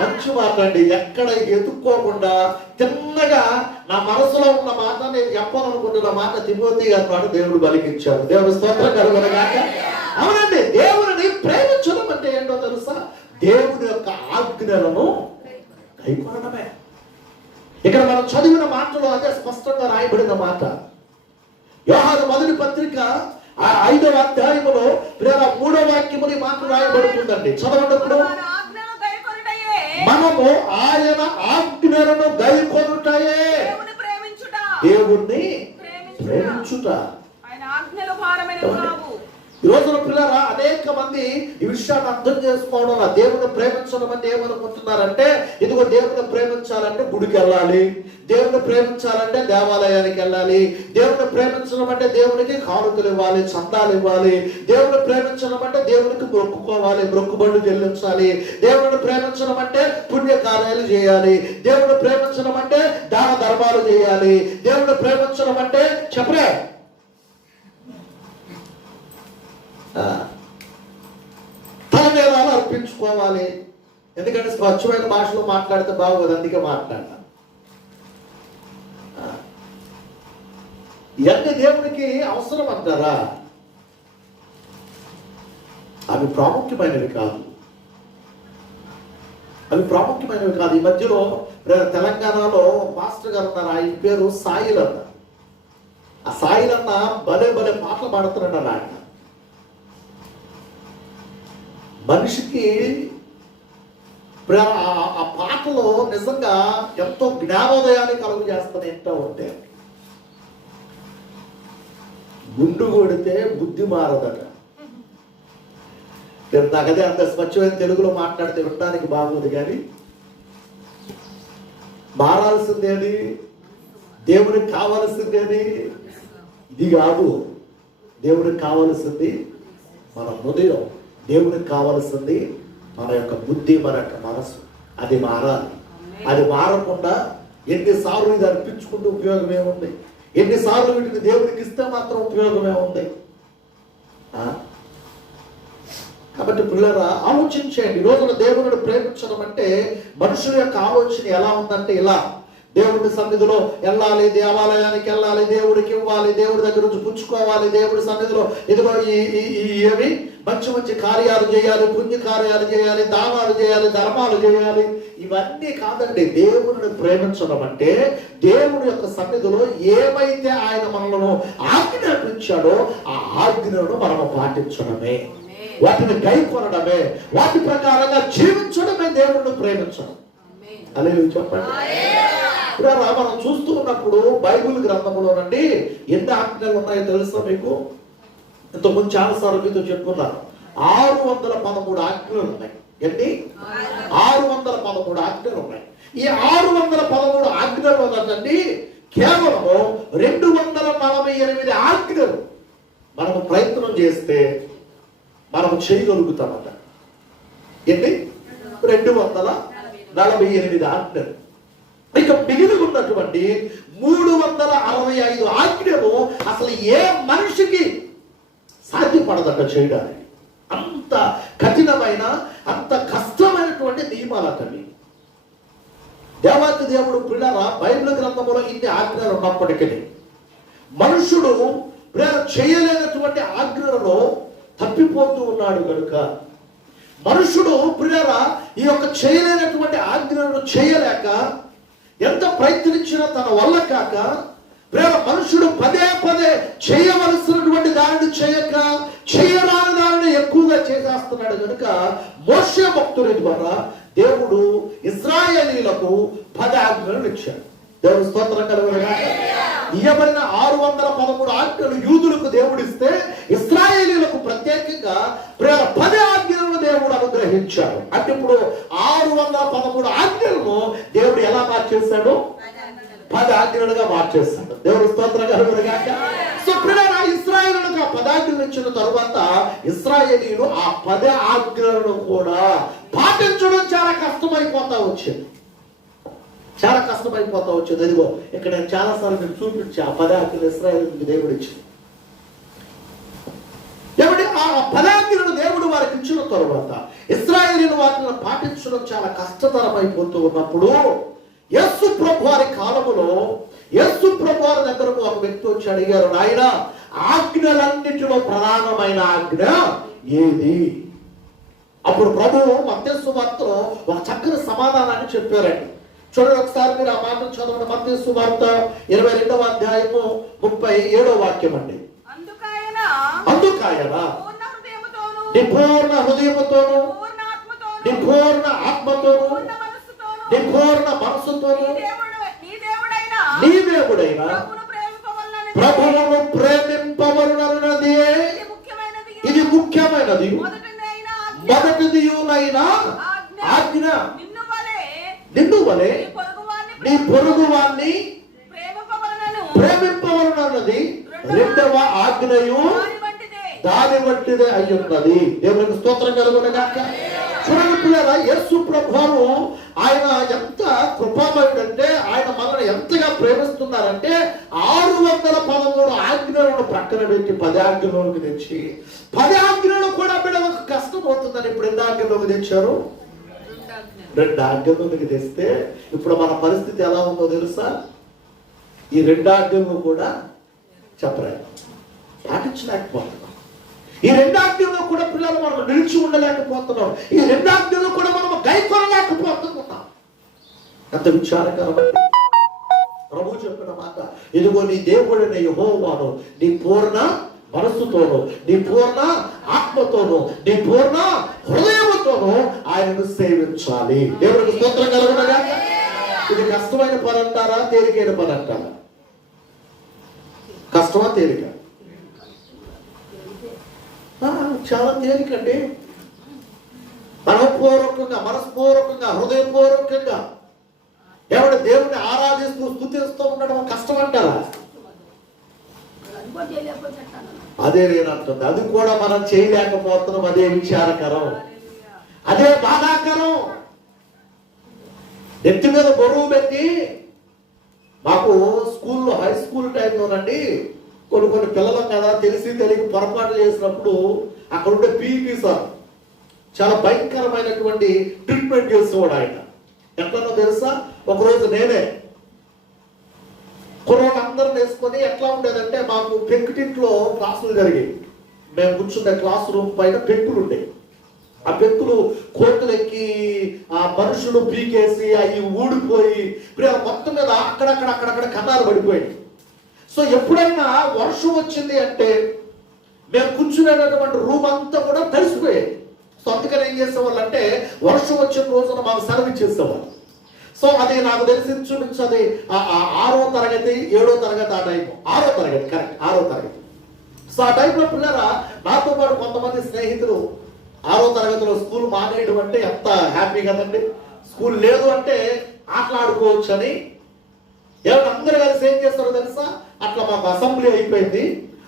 మంచి మాట అండి. ఎక్కడ ఎదుక్కోకుండా తిన్నగా నా మనసులో ఉన్న మాట నేను చెప్పాలనుకుంటున్న మాట తిమోతి గారు దేవుడు బలికిచ్చాడు. దేవుని స్తోత్రం కలుగునగాక. అవునండి, దేవుని ప్రేమించడం అంటే ఏంటో తెలుసా? దేవుని యొక్క ఆజ్ఞలను కైకొనడమే. ఇక్కడ మనం చదివిన మాటలో అదే స్పష్టంగా రాయబడిన మాట. యోహాను మొదటి పత్రిక 5వ అధ్యాయములో 3వ వాక్యముని మాట రాయబడుతుందండి. చదవనప్పుడు మనము ఆయన ఆజ్ఞలను గైకొనుటయే దేవుణ్ణి ప్రేమించుట. ఈ రోజున పిల్లరా అనేక మంది ఈ విషయాన్ని అర్థం చేసుకోవడం, దేవుని ప్రేమించడం అంటే ఏమనుకుంటున్నారంటే, ఇదిగో దేవుని ప్రేమించాలంటే గుడికి వెళ్ళాలి, దేవుని ప్రేమించాలంటే దేవాలయానికి వెళ్ళాలి, దేవుని ప్రేమించడం అంటే దేవునికి కానుకలు ఇవ్వాలి, చందాలు ఇవ్వాలి, దేవుని ప్రేమించడం అంటే దేవునికి మొక్కుకోవాలి, మొక్కుబడులు చెల్లించాలి, దేవుని ప్రేమించడం అంటే పుణ్యకార్యాలు చేయాలి, దేవుని ప్రేమించడం అంటే దాన ధర్మాలు చేయాలి, దేవుని ప్రేమించడం అంటే చెప్పరే తలమేళాలు అర్పించుకోవాలి. ఎందుకంటే స్వచ్ఛమైన భాషలో మాట్లాడితే బాగోదు, అందుకే మాట్లాడతాను. ఇవన్నీ దేవునికి అవసరం అంటారా? అవి ప్రాముఖ్యమైనవి కాదు. ఈ మధ్యలో తెలంగాణలో మాస్టర్ గారు ఉన్నారు, ఆయన పేరు సాయిలన్న. ఆ సాయిలన్న భలే పాటలు పాడుతున్నాడు. ఆయన మనిషికి ఆ పాటలో నిజంగా ఎంతో జ్ఞానోదయాన్ని కలుగు చేస్తాను. ఎంతో ఉంటే గుండు కొడితే బుద్ధి మారదట. నాకదే అంత స్వచ్ఛమైన తెలుగులో మాట్లాడితే వినడానికి బాగోదు, కానీ మారాల్సిందేది, దేవునికి కావాల్సిందేది ఇది కాదు. దేవునికి కావాల్సింది మన హృదయం, దేవునికి కావాల్సింది మన యొక్క బుద్ధి, మన యొక్క మనసు. అది మారాలి. అది మారకుండా ఎన్నిసార్లు ఇది అర్పించుకుంటూ ఉపయోగం ఏముంది? ఎన్నిసార్లు వీటిని దేవునికి ఇస్తే మాత్రం ఉపయోగం ఏముంది? కాబట్టి పిల్లరా ఆలోచించండి. ఈ రోజున దేవుని ప్రేమించడం అంటే మనుషుల యొక్క ఆలోచన ఎలా ఉందంటే, ఇలా దేవుడి సన్నిధిలో వెళ్ళాలి, దేవాలయానికి వెళ్ళాలి, దేవుడికి ఇవ్వాలి, దేవుడి దగ్గర నుంచి పుచ్చుకోవాలి, దేవుడి సన్నిధిలో ఇదిగో ఏమి మంచి కార్యాలు చేయాలి, పుణ్య కార్యాలు చేయాలి, దానాలు చేయాలి, ధర్మాలు చేయాలి. ఇవన్నీ కాదండి. దేవుడిని ప్రేమించడం అంటే దేవుడి యొక్క సన్నిధిలో ఏమైతే ఆయన మనలను ఆజ్ఞాపించాడో ఆ ఆజ్ఞలను మనము పాటించడమే, వాటిని గైకొనడమే, వాటి ప్రకారంగా జీవించడమే దేవుడిని ప్రేమించడం. హల్లెలూయా చెప్పండి. మనం చూస్తూ ఉన్నప్పుడు బైబిల్ గ్రంథంలోనండి ఎన్ని ఆజ్ఞలు ఉన్నాయో తెలుసా మీకు? ఇంతకుముందు చాలా సార్లు మీతో చెప్పుకున్నాను. 613 ఆజ్ఞలు ఉన్నాయి. ఏంటి? 613 ఆజ్ఞలు ఉన్నాయి. ఈ 613 ఆజ్ఞలు ఉన్నదండి కేవలము 248 ఆజ్ఞలు మనము ప్రయత్నం చేస్తే మనము చేయగలుగుతామట. ఏంటి? 248 ఆజ్ఞలు. ఇక మిగిలి ఉన్నటువంటి 365 ఆజ్ఞలు అసలు ఏ మనిషికి సాధ్యపడదట చేయడానికి. అంత కఠినమైన, అంత కష్టమైనటువంటి నియమాలటవి. దేవాతి దేవుడు పిల్లల బైబిల్ గ్రంథంలో ఇన్ని ఆజ్ఞలు ఉన్నప్పటికీ మనుషుడు చేయలేనటువంటి ఆజ్ఞలలో తప్పిపోతూ ఉన్నాడు కనుక, మనుషుడు ప్రియుల ఈ యొక్క చేయలేనటువంటి ఆజ్ఞలను చేయలేక ఎంత ప్రయత్నించినా తన వల్ల కాక ప్రేమ మనుషుడు పదే చేయవలసినటువంటి దానిని చేయక చేయరాని దానిని ఎక్కువగా చేసేస్తున్నాడు కనుక మోషే భక్తుని ద్వారా దేవుడు ఇశ్రాయేలీయులకు 10 ఆజ్ఞలను ఇచ్చాడు. దేవుడు స్తోత్రం కలుగునుగాక. ఇయ్యబడిన 613 ఆజ్ఞలు యూదులకు దేవుడు ఇస్తే ఇశ్రాయేలీయులకు ప్రత్యేకంగా 10 ఆజ్ఞలను దేవుడు అనుగ్రహించాడు. అంటే ఇప్పుడు 613 ఆజ్ఞలను దేవుడు ఎలా మార్చేశాడు? 10 ఆజ్ఞలుగా మార్చేస్తాడు. దేవుడు స్తోత్రం కలుగునుగాక. సో ప్రియులారా, ఇశ్రాయేలులకు ఆ 10 ఆజ్ఞలు ఇచ్చిన తరువాత ఇశ్రాయేలీయులు ఆ 10 ఆజ్ఞలను కూడా పాటించడం చాలా కష్టమైపోతా వచ్చింది. చాలా కష్టమైపోతా వచ్చింది. అదిగో ఇక్కడ నేను చాలాసార్లు మీకు చూపించి ఆ 10 ఆజ్ఞలు ఇశ్రాయేలుకి దేవుడు ఇచ్చింది. ఎవడి ఆ 10 ఆజ్ఞలను దేవుడు వారికి ఇచ్చిన తరువాత ఇశ్రాయేలీయులు వాటిని పాటించడం చాలా కష్టతరమైపోతూ ఉన్నప్పుడు యేసు ప్రభు వారి కాలములో యేసు ప్రభు వారి దగ్గరకు ఒక వ్యక్తి వచ్చి అడిగారు, నాయన ఆజ్ఞలన్నిటిలో ప్రధానమైన ఆజ్ఞ ఏది? అప్పుడు ప్రభువు మత్తయి సువార్తలో ఒక చక్కని సమాధానాన్ని చెప్పారండి. చూడండి ఒకసారి మీరు ఆ మాట చదవండి. మత్తయి సువార్త 22వ అధ్యాయము 37వ వాక్యం అండి. అందుకాయన నీ పూర్ణ హృదయముతోను, నీ పూర్ణ ఆత్మతోను, నీ పూర్ణ మనసుతోను నీ దేవుడైన ప్రభువును ప్రేమింపవలనన్నది ఇది ముఖ్యమైనది, మొదటిదియునైన ఆజ్ఞ. నిన్ను వలె నీ పొరుగువాన్ని ప్రేమింపవలనన్నది రెండవ ఆజ్ఞయు దాని వంటిదే అయ్యున్నది. దేవునికి స్తోత్రం కలుగునుగాక. చూడండి పిల్లరా, యేసు ప్రభువు ఆయన ఎంత కృపామయుడంటే ఆయన మనల్ని ఎంతగా ప్రేమిస్తున్నారంటే 613 ఆజ్ఞలను ప్రక్కన పెట్టి 10 ఆజ్ఞలోకి తెచ్చి 10 ఆజ్ఞలు కూడా బిడ్డలకు కష్టం అవుతుందని ఇప్పుడు ఎన్ని ఆజ్ఞలోకి తెచ్చారు? 2 ఆజ్ఞలోకి తెస్తే ఇప్పుడు మన పరిస్థితి ఎలా ఉందో తెలుసా? ఈ 2 ఆజ్ఞలు కూడా చెప్పలేదు, పాటించలేకపోతున్నాం. ఈ 2 ఆజ్ఞల్లో కూడా పిల్లలు మనం నిలిచి ఉండలేకపోతున్నాం. ఈ 2 ఆజ్ఞల్లో కూడా మనం గైకొనలేకపోతున్నాం. ఎంత విచారకరం. ప్రభు చెప్పిన మాట, ఇదిగో నీ దేవుడైన యెహోవాను నీ పూర్ణ మనస్సుతోను, నీ పూర్ణ ఆత్మతోను, నీ పూర్ణ హృదయముతోను ఆయనను సేవించాలి. దేవుడికి స్తోత్రం కలుగునుగాక. ఇది కష్టమైన పని అంటారా, తేలికైన పని అంటారా? కష్టమా తేలిక? చాలా తేలికండి. మనపూర్వకంగా, మనస్పూర్వకంగా, హృదయపూర్వకంగా ఎవడు దేవుడిని ఆరాధిస్తూ స్తుతిస్తూ ఉండడం కష్టం అంటారా? అదే నేనంటుంది. అది కూడా మనం చేయలేకపోతున్నాం. అదే విచారకరం, అదే బాధాకరం. నెత్తి మీద బరువు పెట్టి మాకు స్కూల్లో హై స్కూల్ టైంలోనండి కొన్ని పిల్లలం కదా, తెలిసి తెలియక పొరపాటు చేసినప్పుడు అక్కడ ఉండే పీఈటీ సార్ చాలా భయంకరమైనటువంటి ట్రీట్మెంట్ చేసేవాడు. ఆయన ఎట్లనో తెలుసా, ఒకరోజు నేనే కుర్రోళ్ళు అందరం వేసుకొని ఎట్లా ఉండేదంటే మాకు పెంకుటింట్లో క్లాసులు జరిగేవి. మేము కూర్చుంటే క్లాస్ రూమ్ పైన పెంకులు ఉండేవి. ఆ పెంకులు కోతులు ఎక్కి ఆ మనుషులు పీకేసి అవి ఊడిపోయి మొత్తం మీద అక్కడక్కడ కన్నాలు పడిపోయాయి. సో ఎప్పుడైనా వర్షం వచ్చింది అంటే మేము కూర్చునేటటువంటి రూమ్ అంతా కూడా తడిసిపోయేది. సో అందుకని ఏం చేసేవాళ్ళు అంటే వర్షం వచ్చిన రోజున మాకు సెలవు ఇచ్చేసేవాళ్ళు. సో అది నాకు తెలిసి చూపించది 6వ తరగతి 7వ తరగతి ఆ టైం, 6వ తరగతి, కరెక్ట్ 6వ తరగతి. సో ఆ టైంలో పిల్లరా నాతో పాటు కొంతమంది స్నేహితులు 6వ తరగతిలో స్కూల్ మానేయడం అంటే ఎంత హ్యాపీ కదండి. స్కూల్ లేదు అంటే ఆటలాడుకోవచ్చు అని ఎవరు అందరూ కలిసి ఏం చేస్తారో తెలుసా, అట్లా మాకు అసెంబ్లీ అయిపోయింది.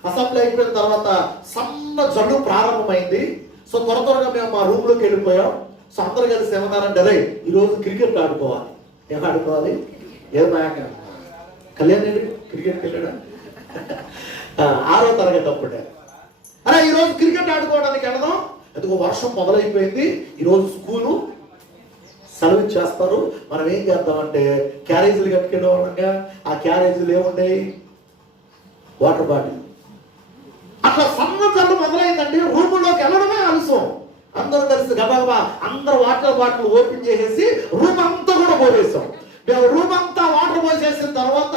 అసెంబ్లీ అయిపోయిన తర్వాత సన్న జల్లు ప్రారంభమైంది. సో త్వరగా మేము మా రూమ్ లోకి వెళ్ళిపోయాం. సో అందరూ కలిసి ఏమన్నారంటే, అరే ఈరోజు క్రికెట్ ఆడుకోవాలి. ఏం ఆడుకోవాలి? ఏమాక కళ్యాణ్ క్రికెట్కి వెళ్ళాడా? 6వ తరగతి అప్పుడే. అరే ఈరోజు క్రికెట్ ఆడుకోవడానికి వెళదాం. ఎందుకో వర్షం మొదలైపోయింది, ఈరోజు స్కూలు సెలవు ఇచ్చేస్తారు. మనం ఏం చేద్దామంటే క్యారేజీలు కట్టుకెళ్ళేవాళ్ళంగా. ఆ క్యారేజీలు ఏముంటాయి? Water bottle. అట్లా సన్నజల్లు మొదలైందండి. రూములోకి వెళ్ళడమే ఆలస్యం. అందరూ కలిసి గబగబా అందరూ వాటర్ బాటిల్ ఓపెన్ చేసేసి రూమ్ అంతా కూడా పోసేసాం. మేము రూమ్ అంతా వాటర్ పోసేసిన తర్వాత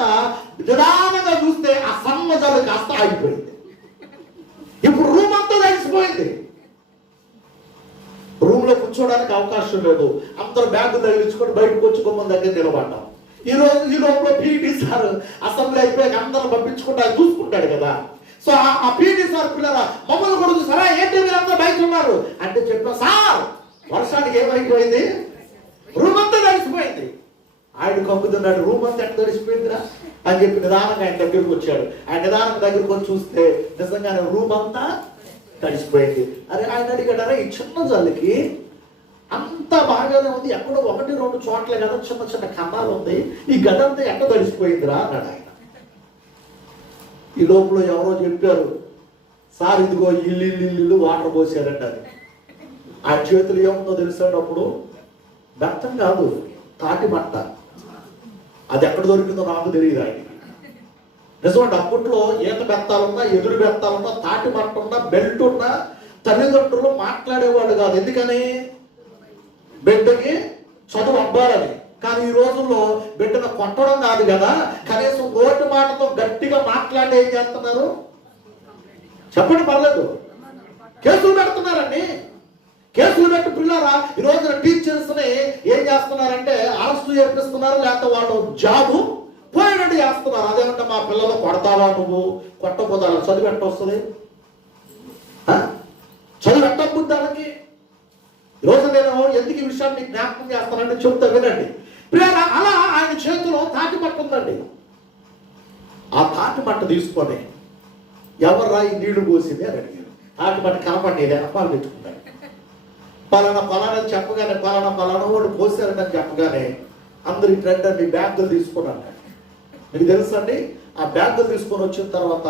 నిదానంగా చూస్తే ఆ సన్నజల్లు కాస్త ఆగిపోయింది. ఇప్పుడు రూమ్ అంతా తడిసిపోయింది. రూమ్ లో కూర్చోడానికి అవకాశం లేదు. అందరూ బ్యాగ్ తగిలించుకొని బయటకు వచ్చి గుమ్మం దగ్గర నిలబడ్డాం. ఈ లోపల పీటీ సార్ అసెంబ్లీ అయిపోయాక అందరం పంపించుకుంటా చూసుకుంటాడు కదా. సో ఆ పీటీ సార్ పిల్లల మమ్మల్ని కూడా చూసారా, ఏంటి మీరు అందరూ బయట ఉన్నారు అంటే చెప్పా, సార్ వర్షానికి ఏమైపోయింది, రూమ్ అంతా తడిసిపోయింది. ఆయన కప్పుతున్నాడు, రూమ్ అంతా ఎట్లా తడిసిపోయిందిరా అని చెప్పి నిదానంగా ఆయన దగ్గరికి వచ్చాడు. ఆయన నిదానంగా దగ్గరికి వచ్చి చూస్తే నిజంగానే రూమ్ అంతా తడిసిపోయింది. అరే ఆయన అడిగాడారా, ఈ చిన్న జల్లికి అంత బాగానే ఉంది, ఎక్కడో 1-2 చోట్ల కదా చిన్న చిన్న కన్నాలు ఉంది, ఈ గది అంతా ఎట్లా తడిసిపోయిందిరా అన్నాడు ఆయన. ఈ లోపల ఎవరో చెప్పారు, సార్ ఇదిగో ఇల్లు వాటర్ పోసారంట. అది ఆయన చేతులు ఏముందో తెలిసేటప్పుడు వ్యర్థం కాదు, తాటి మట్ట. అది ఎక్కడ దొరికిందో నాకు తెలియదు ఆయన. నిజమంటే అప్పట్లో ఈత బెత్తాలున్నా, ఎదురు బెత్తాలున్నా, తాటి మట్ట ఉన్నా, బెల్ట్ ఉన్నా తల్లిదండ్రులు మాట్లాడేవాళ్ళు కాదు. ఎందుకని? బిడ్డకి చదువు అవ్వాలని. కానీ ఈ రోజుల్లో బిడ్డను కొట్టడం కాదు కదా, కనీసం ఓటు మాటతో గట్టిగా మాట్లాడి ఏం చేస్తున్నారు చెప్పండి, పర్లేదు, కేసులు పెడుతున్నారండి. కేసులు పెట్టి పిల్లరా ఈ రోజున టీచర్స్ ని ఏం చేస్తున్నారంటే అరెస్టు చేపిస్తున్నారు, లేకపోతే వాళ్ళు జాబు పోయినట్టు చేస్తున్నారు. అదేమంటే మా పిల్లలు కొడతావా, నువ్వు కొట్టకపోతే చదువు ఎట్ట వస్తుంది, చదువు ఎట్టబుద్ది వాళ్ళకి. ఈరోజు నేను ఎందుకు ఈ విషయాన్ని జ్ఞాపకం చేస్తానంటే చెప్తా వినండి. ప్రియరా, అలా ఆయన చేతిలో తాటి మట్ట ఉందండి. ఆ తాటి మట్ట తీసుకొని ఎవర్రా ఈ నీళ్లు పోసింది అని అడిగారు. తాటి మట్ట కనపడేది అప్పాలు పెట్టుకున్నాడు. పలానా చెప్పగానే పలానా వాడు పోసారని చెప్పగానే అందరు ఈ ట్రెండ్ అండి బ్యాగులు తీసుకున్నాను. మీకు తెలుసు అండి, ఆ బ్యాగులు తీసుకొని వచ్చిన తర్వాత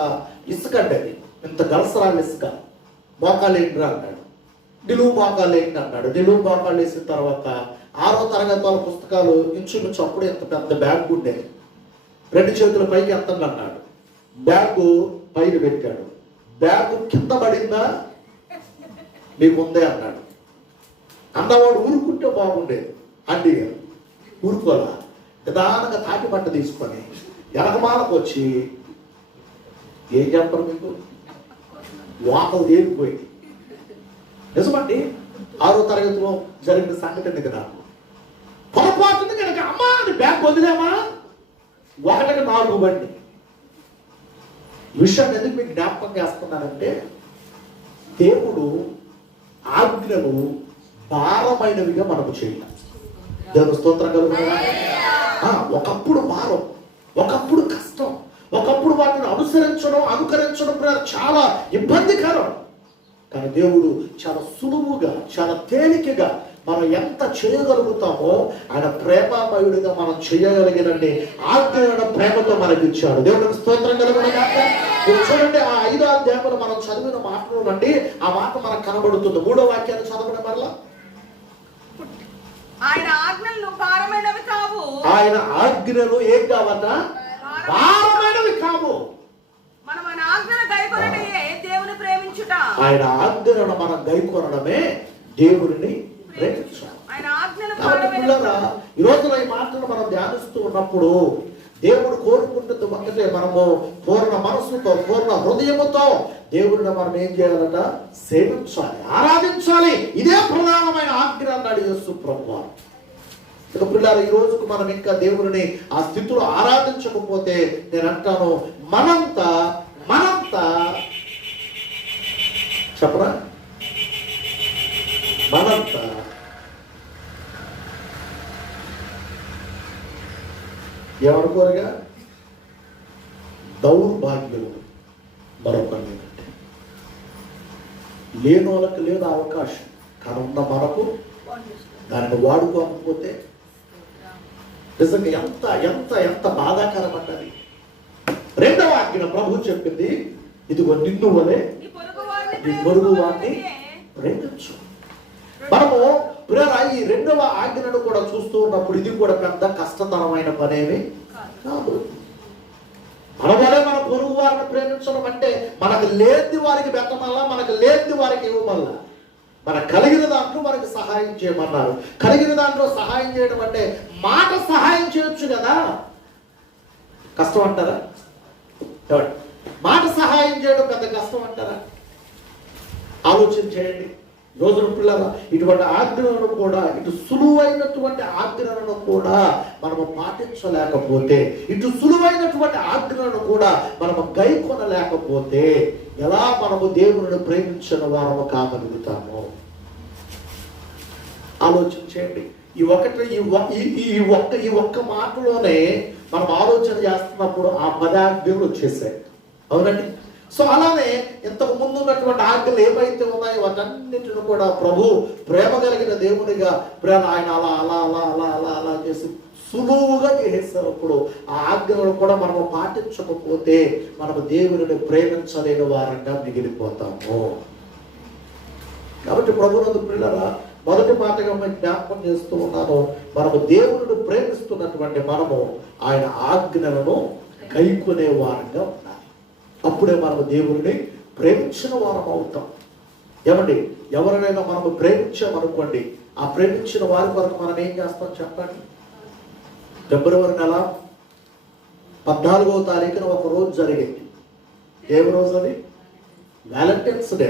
ఇసుక అండి, అది ఇంత గలసరాలు ఇసుక, మోకాలు ఏంటి అన్నాడు, నిలువు మోకాలు ఏంటి అన్నాడు. నిలువు మోకాలు వేసిన తర్వాత 6వ తరగతి వాళ్ళ పుస్తకాలు ఇంచుమించు అప్పుడు ఎంత పెద్ద బ్యాగ్ ఉండేది. 2 చేతుల పైకి ఎత్తండి అన్నాడు. బ్యాగు పైన పెట్టాడు. బ్యాగు కింద పడిందా మీకు ఉందే అన్నాడు. అన్నవాడు ఊరుకుంటే బాగుండేది. అండి ఊరుకోలా, నిదానంగా తాటి పట్ట తీసుకొని ఎనకమాలకు వచ్చి ఏం చెప్పరు మీకు, వాతలు తేలిపోయింది. నిజమండి, 6వ తరగతిలో జరిగిన సంఘటన కదా. పొరపాటుని కనుక అమ్మా అని బ్యాగ్ వదిలేమా 1కి 4 బండి. విషయం ఎందుకు మీకు జ్ఞాపకం చేస్తున్నానంటే, దేవుడు ఆజ్ఞలు భారమైనవిగా మనకు చేయాలి. దేవుని స్తోత్రం కలుగుతుంది. ఒకప్పుడు భారం, ఒకప్పుడు కష్టం, ఒకప్పుడు వాటిని అనుకరించడం చాలా ఇబ్బందికరం. కానీ దేవుడు చాలా సులువుగా, చాలా తేలికగా మనం ఎంత చేయగలుగుతామో ఆయన ప్రేమమయుడిగా మనం చేయగలిగినండి ఆజ్ఞలను ప్రేమతో మనకి ఇచ్చాడు. దేవుడికి స్తోత్రం కలుగుతుంది. చూడండి, ఆ 5వ అధ్యాయంలో మనం చదివిన మాటలోనండి ఆ మాట మనకు కనబడుతుంది. 3వ వాక్యాన్ని చదవడం వల్ల ఆయన ఆజ్ఞలు భారమైనవి కావు. ఆయన ఆజ్ఞలు ఏం కావట, భారమైనవి కావు. మనం ఆయన ఆజ్ఞలు గైకొనడమే దేవుని ప్రేమించుట. ఆయన ఆజ్ఞలను మనం గైకొనడమే దేవుడిని ప్రేమించాలి. ఆయన ఆజ్ఞలు ఈ రోజున ఈ మాటలు మనం ధ్యానిస్తూ ఉన్నప్పుడు దేవుడు కోరుకుంటుంది ఒకటే, మనము పూర్ణ మనస్సుతో, పూర్ణ హృదయముతో దేవుడిని మనం ఏం చేయాలట, సేవించాలి, ఆరాధించాలి. ఇదే ప్రధానమైన ఆజ్ఞ అన్నాడు యేసు ప్రభువు. ఇక పిల్లలు, ఈ రోజుకు మనం ఇంకా దేవుడిని ఆ స్థితిలో ఆరాధించకపోతే నేను అంటాను, మనంతా చెప్పరా, మనంతా ఏమనుకోరుగా దౌర్భాగ్యులు. మరొకరు లేదంటే లేని వాళ్ళకి లేదు అవకాశం, కానీ ఉన్న మనకు దానిని వాడుకోకపోతే నిజంగా ఎంత ఎంత ఎంత బాధాకరం అన్నది. 2వ ఆజ్ఞ ప్రభు చెప్పింది, ఇదిగో నిన్ను వలె నీ పొరుగు వారిని ప్రేమించు. మనము ఈ 2వ ఆజ్ఞను కూడా చూస్తూ ఉన్నప్పుడు ఇది కూడా పెద్ద కష్టతరమైన పనేమి కాదు. మన వలె మన పొరుగు వారిని ప్రేమించడం అంటే మనకు లేని వారికి పెట్టమల్లా, మనకు లేని వారికి ఇవ్వమల్లా, మనకు కలిగిన దాంట్లో మనకు సహాయం చేయమన్నారు. కలిగిన దాంట్లో సహాయం చేయడం అంటే మాట సహాయం చేయొచ్చు కదా, కష్టం అంటారా? మాట సహాయం చేయడం పెద్ద కష్టం అంటారా? ఆలోచన చేయండి. రోజున పిల్లల ఇటువంటి ఆజ్ఞలను కూడా, ఇటు సులువైనటువంటి ఆజ్ఞలను కూడా మనము పాటించలేకపోతే, ఇటు సులువైనటువంటి ఆజ్ఞలను కూడా మనము గైకొనలేకపోతే ఎలా మనము దేవుని ప్రేమించిన వారము కాగలుగుతాము? ఆలోచన చేయండి. ఈ ఒక్క మాటలోనే మనం ఆలోచన చేస్తున్నప్పుడు ఆ 10 ఆజ్ఞలు వచ్చేసాయి. అవునండి. సో అలానే ఇంతకు ముందు ఉన్నటువంటి ఆజ్ఞలు ఏవైతే ఉన్నాయో వాటన్నిటిని కూడా ప్రభు ప్రేమ కలిగిన దేవునిగా ఆయన అలా అలా అలా అలా అలా అలా చేసి సులువుగా చేసేసినప్పుడు ఆ ఆజ్ఞలను కూడా మనము పాటించకపోతే మనము దేవుని ప్రేమించలేని వారంగా మిగిలిపోతాము. కాబట్టి ప్రభునందు పిల్లరా, మొదటి మాటగా మేము జ్ఞాపకం చేస్తూ ఉన్నాను, మనము దేవుని ప్రేమిస్తున్నటువంటి మనము ఆయన ఆజ్ఞలను గైకొనే వారంగా ఉండాలి. అప్పుడే మనము దేవుడిని ప్రేమించిన వారం అవుతాం. ఏమండి, ఎవరినైనా మనము ప్రేమించామనుకోండి, ఆ ప్రేమించిన వారి కొరకు మనం ఏం చేస్తాం చెప్పండి. ఫిబ్రవరి నెల 14వ తారీఖున ఒక రోజు జరిగింది. ఏ రోజు అది? Valentine's day.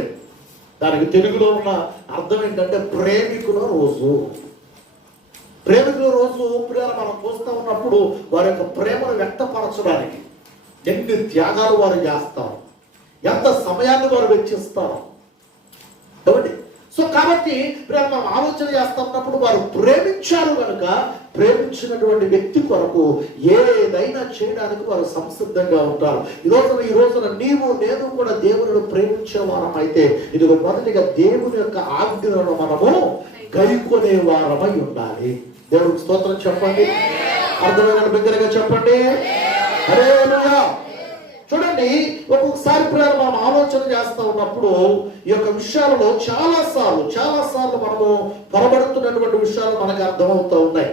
దానికి తెలుగులో ఉన్న అర్థం ఏంటంటే ప్రేమికుల రోజు. ప్రేమికుల రోజు ప్రేమ మనం చూస్తూ ఉన్నప్పుడు వారి యొక్క ప్రేమను వ్యక్తపరచడానికి ఎన్ని త్యాగాలు వారు చేస్తారు, ఎంత సమయాన్ని వారు వెచ్చిస్తారు. కాబట్టి కాబట్టి మనం ఆలోచన చేస్తా ఉన్నప్పుడు వారు ప్రేమించారు కనుక ప్రేమించినటువంటి వ్యక్తి కొరకు ఏదైనా చేయడానికి వారు సంసిద్ధంగా ఉంటారు. ఈ రోజున నీవు నేను కూడా దేవుని ప్రేమించే వారం అయితే ఇదిగో మొదటిగా దేవుని యొక్క ఆజ్ఞలను మనము గైకొనే వారమై ఉండాలి. దేవుడికి స్తోత్రం చెప్పండి. అర్థమైన బిగ్గరగా చెప్పండి. హల్లెలూయా. చూడండి, ఒక్కొక్కసారి మనం ఆలోచన చేస్తూ ఉన్నప్పుడు ఈ యొక్క విషయాలలో చాలా సార్లు మనము పొరబడుతున్నటువంటి విషయాలు మనకు అర్థమవుతూ ఉన్నాయి.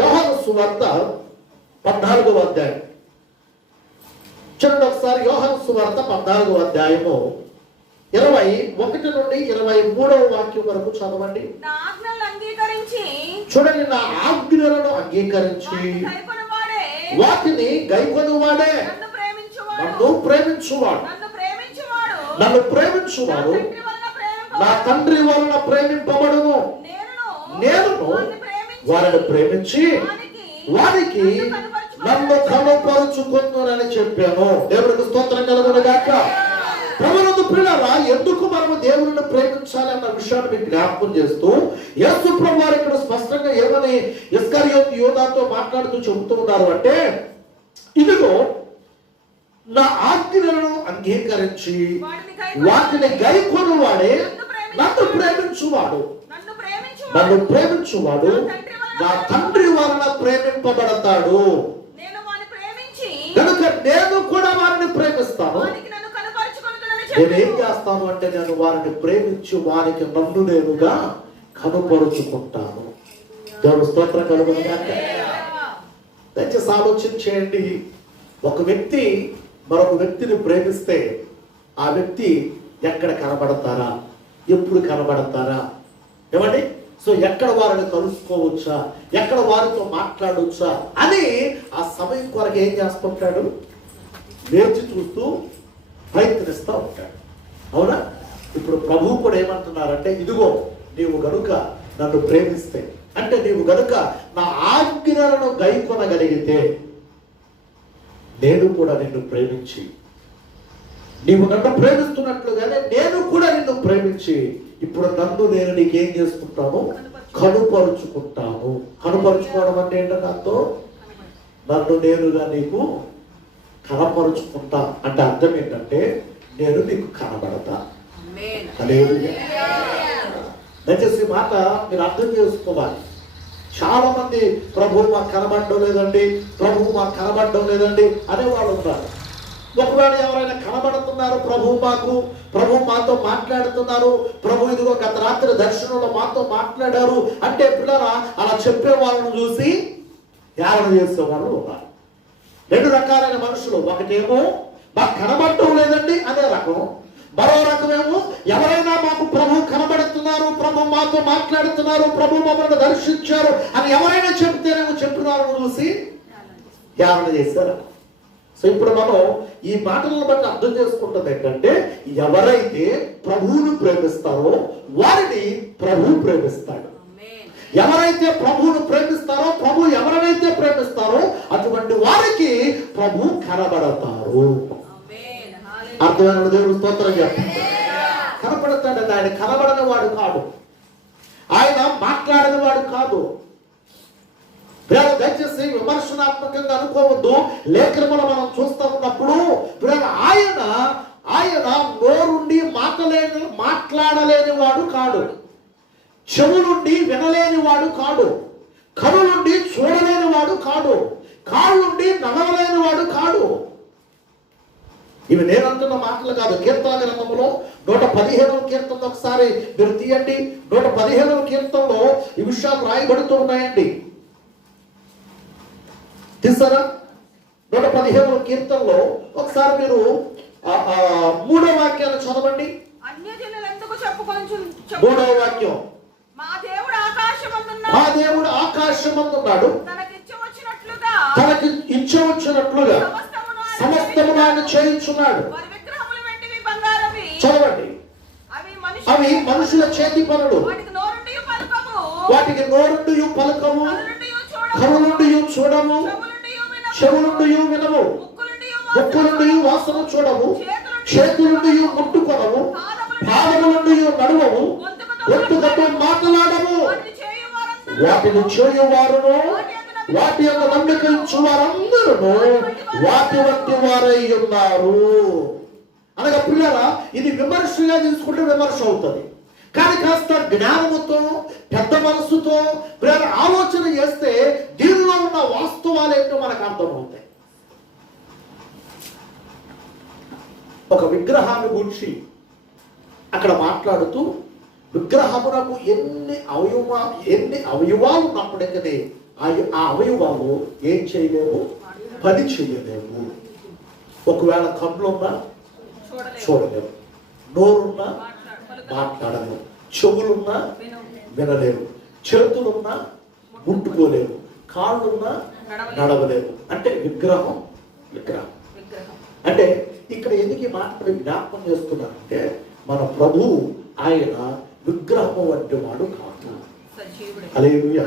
యోహాను సువార్త 14వ అధ్యాయం చూడండి ఒకసారి. యోహాను సువార్త 14వ అధ్యాయము 21 నుండి 23వ వాక్యం వరకు చదవండి. చూడండి, నా ఆజ్ఞలను అంగీకరించి వాటిని గైకొనువాడే నన్ను ప్రేమించువాడు నా తండ్రి వలన ప్రేమింపబడును. నేను వారిని ప్రేమించి వారికి నన్ను కనుపరుచుకుందునని చెప్పాను. దేవుడికి స్తోత్రం కలుగును గాక. ప్రభునందు ప్రియులారా, ఎందుకు మనము దేవుని ప్రేమించాలి అన్న విషయాన్ని మీకు జ్ఞాపకం చేస్తూ యేసు ప్రభువు వారు ఇక్కడ స్పష్టంగా ఏమని ఇస్కరియోతు యోధాతో మాట్లాడుతూ చెబుతూ ఉన్నారు అంటే, ఇదిగో నా ఆజ్ఞలను అంగీకరించి వాటిని గైకొను వాడే నన్ను ప్రేమించువాడు నా తండ్రి వలన ప్రేమింపబడతాడు. కనుక నేను కూడా వారిని ప్రేమిస్తాను. నేనేం చేస్తాను అంటే నేను వారిని ప్రేమించి వారికి నన్ను నేనుగా కనుపరుచుకుంటాను. దేవుని స్తోత్రం కలుగును గాక. దయచేసి ఆలోచన చేయండి. ఒక వ్యక్తి మరొక వ్యక్తిని ప్రేమిస్తే ఆ వ్యక్తి ఎక్కడ కనబడతారా, ఎప్పుడు కనబడతారా, ఏమండి? సో ఎక్కడ వారిని కలుసుకోవచ్చా, ఎక్కడ వారితో మాట్లాడవచ్చా అని ఆ సమయం కొరకు ఏం చేస్తుంటాడు? వేచి చూస్తూ ప్రయత్నిస్తూ ఉంటాడు. అవునా? ఇప్పుడు ప్రభువు కూడా ఏమంటున్నారంటే, ఇదిగో నీవు గనుక నన్ను ప్రేమిస్తే, అంటే నీవు గనుక నా ఆజ్ఞలను గైకొనగలిగితే నేను కూడా నిన్ను ప్రేమించి, నీవు నన్ను ప్రేమిస్తున్నట్లుగానే నేను కూడా నిన్ను ప్రేమించి ఇప్పుడు నన్ను నేను నీకేం చేసుకుంటాను? కనుపరుచుకుంటాను. కనుపరుచుకోవడం అంటే ఏంటో నాతో నన్ను నేనుగా నీకు కనపరుచుకుంటా అంటే అర్థం ఏంటంటే నేను నీకు కనబడతా. దయచేసి మాట మీరు అర్థం చేసుకోవాలి. చాలా మంది ప్రభు మాకు కనబడడం లేదండి, ప్రభు మాకు కనబడడం లేదండి అనేవాళ్ళు ఉన్నారు. ఒకవేళ ఎవరైనా కనబడుతున్నారు, ప్రభు మాతో మాట్లాడుతున్నారు, ప్రభు ఇదిగో గత రాత్రి దర్శనంలో మాతో మాట్లాడారు అంటే పిల్లరా అలా చెప్పే వాళ్ళను చూసి యావన చేసే వాళ్ళు ఉన్నారు. రెండు రకాలైన మనుషులు. ఒకటేమో మాకు కనబడటం లేదండి అనే రకం, మరో రకమేమో ఎవరైనా మాకు ప్రభు కనబడుతున్నారు, ప్రభు మాతో మాట్లాడుతున్నారు, ప్రభు మమ్మల్ని దర్శించారు అని ఎవరైనా చెప్తేనేమో చెప్పినారు చూసి యావన చేశారు. సో ఇప్పుడు మనం ఈ మాటలను బట్టి అర్థం చేసుకుంటుంది ఏంటంటే, ఎవరైతే ప్రభువును ప్రేమిస్తారో వారిని ప్రభు ప్రేమిస్తాడు. ఎవరైతే ప్రభువును ప్రేమిస్తారో, ప్రభు ఎవరైతే ప్రేమిస్తారో అటువంటి వారికి ప్రభు కనబడతారు. అర్థమైన దేవుడు స్తోత్రం చెప్పండి. కనబడతాడండి. ఆయన కనబడని వాడు కాదు, ఆయన మాట్లాడని వాడు కాదు, దయచేసి విమర్శనాత్మకంగా అనుకోవద్దు. లేఖనములు మనం చూస్తూ ఉన్నప్పుడు ఆయన నోరుండి మాట్లాడలేని వాడు కాడు, చెవులుండి వినలేని వాడు కాడు, కనులుండి చూడలేని వాడు కాడు, కాళ్ళుండి నడవలేని వాడు కాడు. ఇవి నేనంటున్న మాటలు కాదు. కీర్తన గ్రంథంలో 115వ కీర్తన ఒకసారి మీరు తీయండి. 115వ కీర్తనలో ఈ విషయాలు రాయబడుతూ ఉన్నాయండి. తీసారా? 115వ కీర్తనలో ఒకసారి మీరు 3వ వాక్యాన్ని చదవండి. అన్యజనులెందుకు చెప్పుకొనుచు 3వ వాక్యం. మా దేవుడు ఆకాశమందున్నాడు, తనకి ఇచ్చ వచ్చినట్లుగా సమస్తమును ఆయన చేయించున్నాడు. చదవండి. అవి మనుషుల చేతి పనులు, వాటికి నోరుండి పలకము, కనులుండి చూడము, చెవులుండి వినము, ముక్కులుండి వాసన చూడము, చేతులుండి ముట్టుకొనము, పాదములుండి నడువము, గొంతుకతో మాట్లాడము. వాటిని చేయువారును వాటి యొక్క నమ్మిక ఇచ్చు వారందరూ వాటి వంటి వారై ఉన్నారు. అనగా పిల్లరా, ఇది విమర్శగా తీసుకుంటే విమర్శ అవుతుంది. కానీ కాస్త జ్ఞానముతో పెద్ద మనసుతో ఆలోచన చేస్తే దీనిలో ఉన్న వాస్తవాలు ఏంటో మనకు అర్థమవుతాయి. ఒక విగ్రహాన్ని గురించి అక్కడ మాట్లాడుతూ, విగ్రహమునకు ఎన్ని అవయవాలు ఉన్నప్పటికీ ఆ అవయవాలు ఏం చేయలేవు, పని చేయలేవు. ఒకవేళ కళ్ళున్నా చూడలేవు, నోరున్నా మాట్లాడలేవు, చెవులున్నా వినలేవు, చేతులున్నా ముట్టుకోలేవు, కాళ్ళున్నా నడవలేవు. అంటే విగ్రహం. అంటే ఇక్కడ ఎందుకు ఈ మాట జ్ఞాపకం చేస్తున్నారంటే, మన ప్రభు ఆయన విగ్రహం వంటి వాడు కాదు. హల్లెలూయా.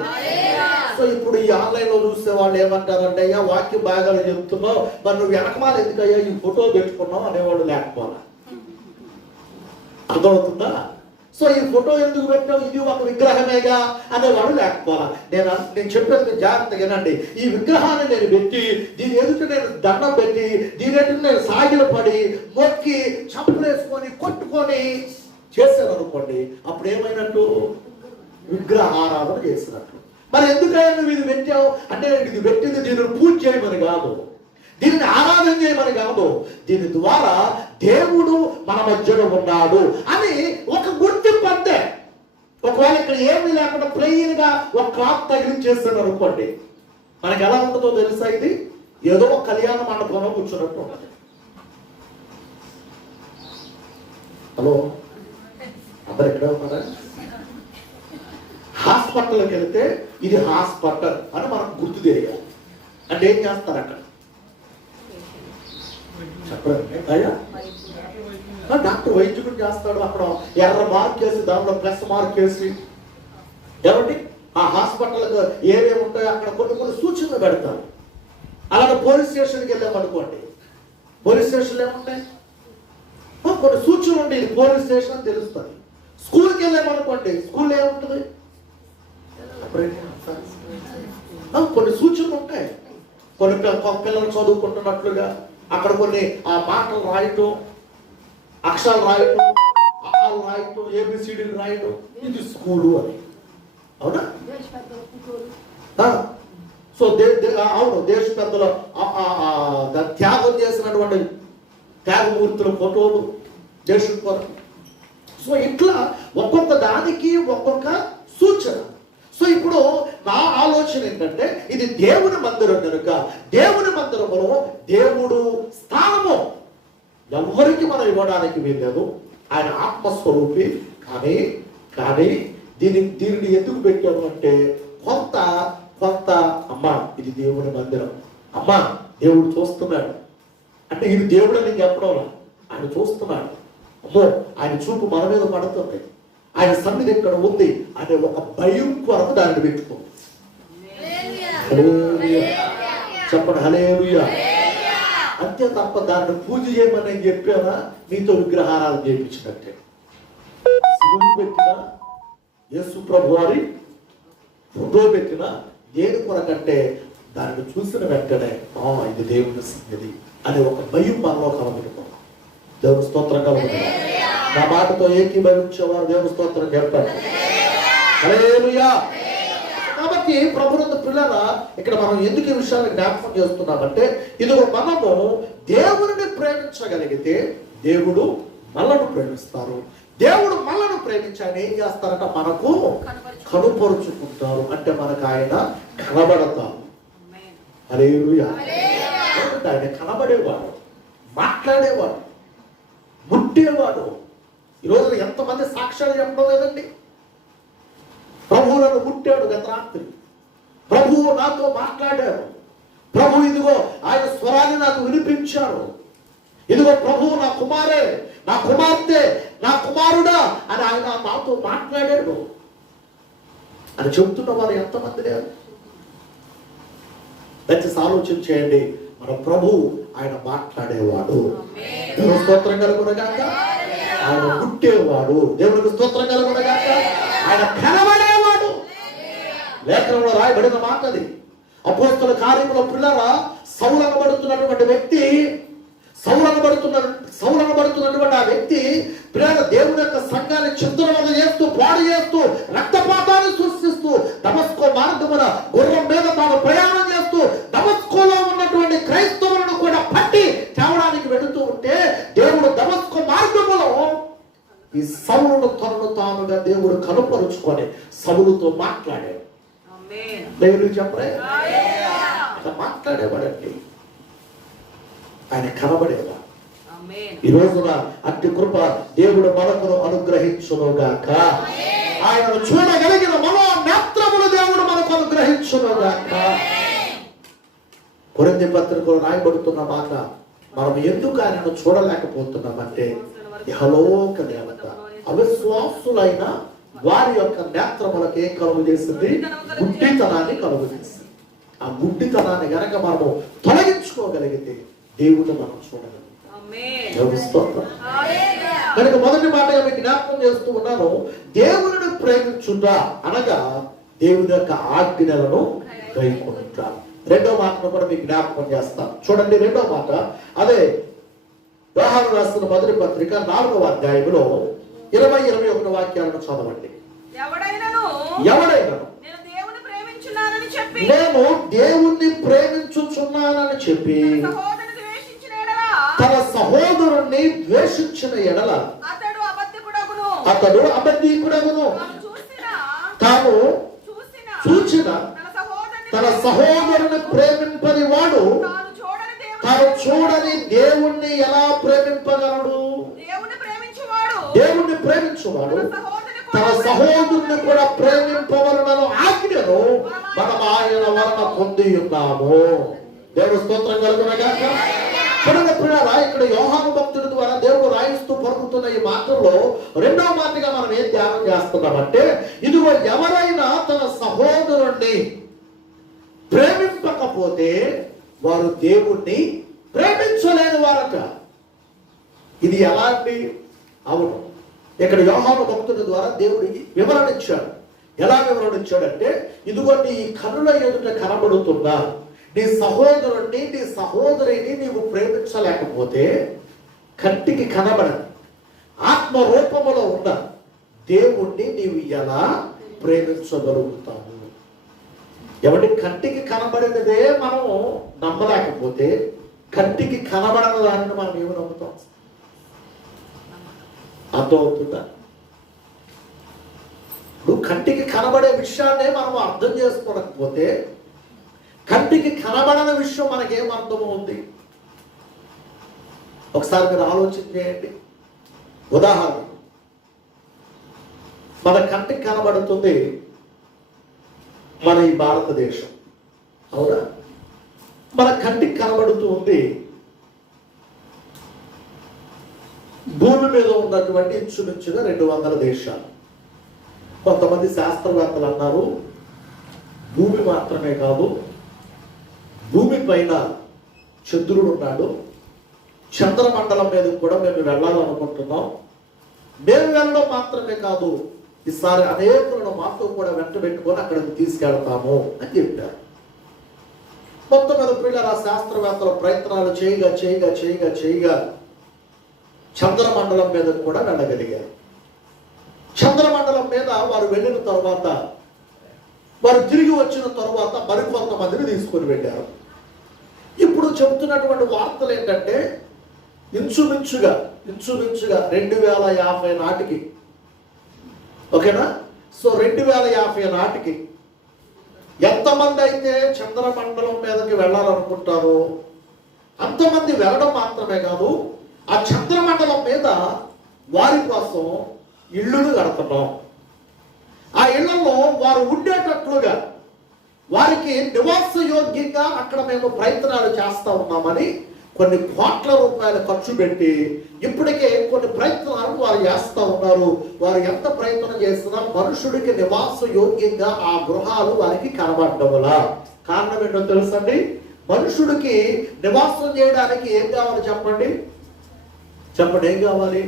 సో ఇప్పుడు ఈ ఆన్లైన్ లో చూసే వాళ్ళు ఏమంటారంటే, అయ్యా వాక్యం బాగా చెప్తున్నావు, మరి నువ్వు వెనకమాల ఎందుకయ్యా ఈ ఫోటో పెట్టుకున్నావు అనేవాడు లేకపోవాలి. అర్థమవుతుందా? సో ఈ ఫోటో ఎందుకు పెట్టావు, ఇది ఒక విగ్రహమేగా అనేవాడు లేకపోవాలా. నేను చెప్పేది జాగ్రత్తగా వినండి. ఈ విగ్రహాన్ని నేను పెట్టి, దీని ఎదుట నేను దండం పెట్టి, దీని ఎదుట నేను సాగిల పడి మొక్కి చంపలేసుకొని కొట్టుకొని చేశాను అనుకోండి, అప్పుడు ఏమైనట్టు? విగ్రహారాధన చేసినట్టు. మరి ఎందుకైనా నువ్వు ఇది పెట్టావు అంటే, ఇది పెట్టింది దీనిని పూజ చేయమని కాదు, దీనిని ఆరాధన చేయమని కాదు, దీని ద్వారా దేవుడు మన మధ్యలో ఉన్నాడు అని ఒక గుర్తింపు అంతే. ఒకవేళ ఇక్కడ ఏమీ లేకుండా ప్లెయిన్ గా ఒక క్లాత్ తగిలించేస్తాను అనుకోండి, మనకి ఎలా ఉంటుందో తెలుసా? ఇది ఏదో ఒక కళ్యాణ మండపంలో కూర్చున్నట్టు ఉంటుంది. హలో, అందరు ఎక్కడ ఉన్నారా? హాస్పిటల్కి వెళ్తే ఇది హాస్పిటల్ అని మనకు గుర్తు తెలియాలి. అంటే ఏం చేస్తారు అక్కడ? చెప్పండి. అయ్యా డాక్టర్ వైద్యుడు చేస్తాడు. అక్కడ ఎర్ర మార్క్ వేసి దాంట్లో ప్లస్ మార్క్ వేసి ఏమండి ఆ హాస్పిటల్కి ఏమేమి ఉంటాయో అక్కడ కొన్ని సూచనలు పెడతారు. అలాగే పోలీస్ స్టేషన్కి వెళ్ళామనుకోండి, పోలీస్ స్టేషన్లు ఏముంటాయి? కొన్ని సూచనలు ఉంటాయి, ఇది పోలీస్ స్టేషన్ అని తెలుస్తుంది. స్కూల్కి వెళ్ళామనుకోండి, స్కూల్లో ఏముంటుంది? కొన్ని సూచనలు ఉంటాయి. కొన్ని పిల్లలు చదువుకుంటున్నట్లుగా అక్కడ కొన్ని ఆ మాటలు రాయటం, అక్షరాలు రాయటం, ఆలు రాయటం, ఏబిసిడీలు రాయటం, ఇది స్కూలు అని. అవునా? సో అవును, దేశ పెద్దలు త్యాగం చేసినటువంటి త్యాగమూర్తుల ఫోటోలు దేశం కొరకు. సో ఇట్లా ఒక్కొక్క దానికి ఒక్కొక్క సూచన. సో ఇప్పుడు నా ఆలోచన ఏంటంటే, ఇది దేవుని మందిరం కనుక దేవుని మందిరములో దేవుడు స్థానము ఎవరికి మనం ఇవ్వడానికి వీల్లేదు. ఆయన ఆత్మస్వరూపి. కానీ దీనిని ఎందుకు పెట్టాము అంటే, కొంత అమ్మా ఇది దేవుని మందిరం, అమ్మా దేవుడు చూస్తున్నాడు అంటే, ఇది దేవుడు నీకు చెప్పడం, ఆయన చూస్తున్నాడు. అమ్మో ఆయన చూపు మన మీద పడుతుంది, ఆయన సన్నిధి ఇక్కడ ఉంది అనే ఒక భయం కొరకు దాన్ని పెట్టుకోండి. చెప్పండి హల్లెలూయా. అంతే తప్ప దాన్ని పూజ చేయమని నేను చెప్పానా? మీతో విగ్రహారాధన చేయించినట్టే. శివుడు పెట్టిన, యేసు ప్రభు వారి ఫోటో పెట్టిన దేని కొరకంటే దాన్ని చూసిన వెంటనే ఇది దేవుని సన్నిధి అనే ఒక భయం మనలో కలగట్టుకున్నాం. దేవుని స్తోత్రం కలుగుతుంది. నా మాటతో ఏకీభవించేవారు దేవుని స్తోత్రం చెప్పండి. హల్లెలూయా. కాబట్టి ప్రభునందు పిల్లరా, ఇక్కడ మనం ఎందుకు ఈ విషయాన్ని జ్ఞాపకం చేస్తున్నామంటే, ఇదిగో మనము దేవుడిని ప్రేమించగలిగితే దేవుడు మనలను ప్రేమిస్తారు. దేవుడు మనలను ప్రేమించి ఆయన ఏం చేస్తారంట, మనకు కనుపరుచుకుంటారు. అంటే మనకు ఆయన కనబడతారు. హల్లెలూయా. ఆయన కనబడేవాడు, మాట్లాడేవాడు, ముట్టేవాడు. ఈరోజు ఎంతమంది సాక్ష్యాలు చెప్పడం లేదండి. ప్రభువు నన్ను ముట్టాడు గత రాత్రి, ప్రభువు నాతో మాట్లాడాడు, ప్రభు ఇదిగో ఆయన స్వరాన్ని నాకు వినిపించాడు, ఇదిగో ప్రభువు నా కుమారే, నా కుమార్తె, నా కుమారుడా అని ఆయన నాతో మాట్లాడాడు అని చెబుతున్న వారు ఎంతమంది లేరు? దయచేసి ఆలోచన చేయండి. మన ప్రభు ఆయన మాట్లాడేవాడు. దేవునికి స్తోత్రం కలుగునగాక. ఆయన ముట్టేవాడు. దేవునికి స్తోత్రం కలుగునగాక. ఆయన కనబడేవాడు. లేఖనంలో రాయబడిన మాట అది. అపోస్తల కార్యములో పిల్లరా, సౌలు అనబడుతున్నటువంటి వ్యక్తి, సౌలు అనబడుతున్నటువంటి ఆ వ్యక్తి పిల్లల దేవుని యొక్క సంఘాన్ని చిత్రవద చేస్తూ, పాడు చేస్తూ, రక్తపాతాన్ని సృష్టిస్తూ, దమస్కో మార్గమున గుర్రం మీద తాను ప్రయాణం చేస్తూ దమస్కోలో ఉన్నటువంటి క్రైస్తవులను కూడా పట్టి తేవడానికి వెళుతూ ఉంటే, దేవుడు దమస్కో మార్గములో ఈ సౌలును తనను తానుగా దేవుడు కనుపరుచుకొని సౌలుతో మాట్లాడాడు. దేవుడు చెప్పరే, మాట్లాడేవాడండి. ఆయన కనబడేవాడు. ఈ రోజున అట్టి కృప దేవుడు మనకును అనుగ్రహించునుగాక. ఆయనను చూడగలిగిన మనో నేత్రములు దేవుడు మనకు అనుగ్రహించునుగాక. కొరింథీ పత్రికలో రాయబడుతున్న మాట, మనం ఎందుకు ఆయనను చూడలేకపోతున్నామంటే, ఇహలోక దేవత అవిశ్వాసులైన వారి యొక్క నేత్రములకు ఏం కలుగు చేసింది? గుడ్డితనాన్ని కలుగు చేసింది. ఆ గుడ్డితనాన్ని గనక మనము తొలగించుకోగలిగితే దేవుడు మనం చూడగలం. కనుక మొదటి మాటగా మీకు జ్ఞాపకం చేస్తూ ఉన్నాను, దేవుని ప్రేమించుట అనగా దేవుని యొక్క ఆజ్ఞలను గైకొనుట. రెండో మాటను కూడా మీకు జ్ఞాపకం చేస్తాను. చూడండి, రెండో మాట అదే యోహాను రాసిన మొదటి పత్రిక 4వ అధ్యాయంలో 20-21 వాక్యాలను చదవండి. ఎవడైనను నేను దేవుణ్ణి ప్రేమించుచున్నానని చెప్పి తన సహోదరుణ్ణి ద్వేషించిన ఎడల అతడు అబద్ధీకుడగును. తాను చూచిన తన సహోదరుని ప్రేమింపని వాడు తాను చూడని దేవుణ్ణి ఎలా ప్రేమింపగలడు? దేవుణ్ణి ప్రేమించువాడు తన సహోదరుని కూడా ప్రేమింపవలనను ఆజ్ఞను మనం ఆయన వలన పొంది ఉన్నాము. దేవుడు స్తోత్రం కలుగునగాక. చూడండి ప్రియులారా, ఇక్కడ యోహాను భక్తుడి ద్వారా దేవుడు రాయిస్తూ పలుకుతున్న ఈ మాటల్లో రెండవ మాటగా మనం ఏం ధ్యానం చేస్తున్నామంటే, ఇదిగో ఎవరైనా తన సహోదరుణ్ణి ప్రేమింపకపోతే వారు దేవుణ్ణి ప్రేమించలేని వారట. ఇది ఎలాంటి? అవును, ఇక్కడ యోహాను భక్తుడి ద్వారా దేవుడి వివరణ ఇచ్చాడు. ఎలా వివరణ ఇచ్చాడంటే, ఇదిగో నీ కన్నుల ఎదుట కనబడుతున్నా నీ సహోదరుణ్ణి, నీ సహోదరిని నీవు ప్రేమించలేకపోతే, కంటికి కనబడని ఆత్మ రూపములో ఉన్న దేవుణ్ణి నీవు ఎలా ప్రేమించగలుగుతావు? ఎవరి కంటికి కనబడినదే మనం నమ్మలేకపోతే, కంటికి కనబడని దానిని మనం ఏమి నమ్ముతాం? అర్థమవుతుందా? నువ్వు కంటికి కనబడే విషయాన్నే మనం అర్థం చేసుకోలేకపోతే, కంటికి కనబడని విషయం మనకేం అర్థమవుతుంది? ఒకసారి మీరు ఆలోచన చేయండి. ఉదాహరణ, మన కంటికి కనబడుతుంది మన ఈ భారతదేశం, అవునా? మన కంటికి కనబడుతూ ఉంది భూమి మీద ఉన్నటువంటి ఇంచుమించుగా 200 దేశాలు. కొంతమంది శాస్త్రవేత్తలు అన్నారు, భూమి మాత్రమే కాదు, భూమి పైన చంద్రుడు ఉన్నాడు, చంద్రమండలం మీద కూడా మేము వెళ్ళాలనుకుంటున్నాం. మేము వెళ్ళడం మాత్రమే కాదు, ఈసారి అనేకులను మాతో కూడా వెంట పెట్టుకొని అక్కడికి తీసుకెళ్తాము అని చెప్పారు. మొత్తం మీద పిల్లల శాస్త్రవేత్తలు ప్రయత్నాలు చేయగా చంద్రమండలం మీద కూడా వెళ్ళగలిగారు. చంద్రమండలం మీద వారు వెళ్ళిన తర్వాత, వారు తిరిగి వచ్చిన తర్వాత మరికొంతమందిని తీసుకొని వెళ్ళారు. ఇప్పుడు చెబుతున్నటువంటి వార్తలు ఏంటంటే ఇంచుమించుగా 2050 నాటికి, ఓకేనా? సో 2050 నాటికి ఎంతమంది అయితే చంద్రమండలం మీదకి వెళ్ళాలనుకుంటారో అంతమంది వెళ్ళడం మాత్రమే కాదు, ఆ చంద్రమండలం మీద వారి కోసం ఇళ్ళును కడుతున్నాం. ఆ ఇళ్లలో వారు ఉండేటట్లుగా, వారికి నివాస యోగ్యంగా అక్కడ మేము ప్రయత్నాలు చేస్తా ఉన్నామని కొన్ని కోట్ల రూపాయలు ఖర్చు పెట్టి ఇప్పటికే కొన్ని ప్రయత్నాలు వారు చేస్తూ ఉన్నారు. వారు ఎంత ప్రయత్నం చేస్తున్నా మనుషుడికి నివాస యోగ్యంగా ఆ గృహాలు వారికి కనబడడం వల్ల. కారణం ఏంటో తెలుసండి? మనుషుడికి నివాసం చేయడానికి ఏం కావాలి చెప్పండి? ఏం కావాలి?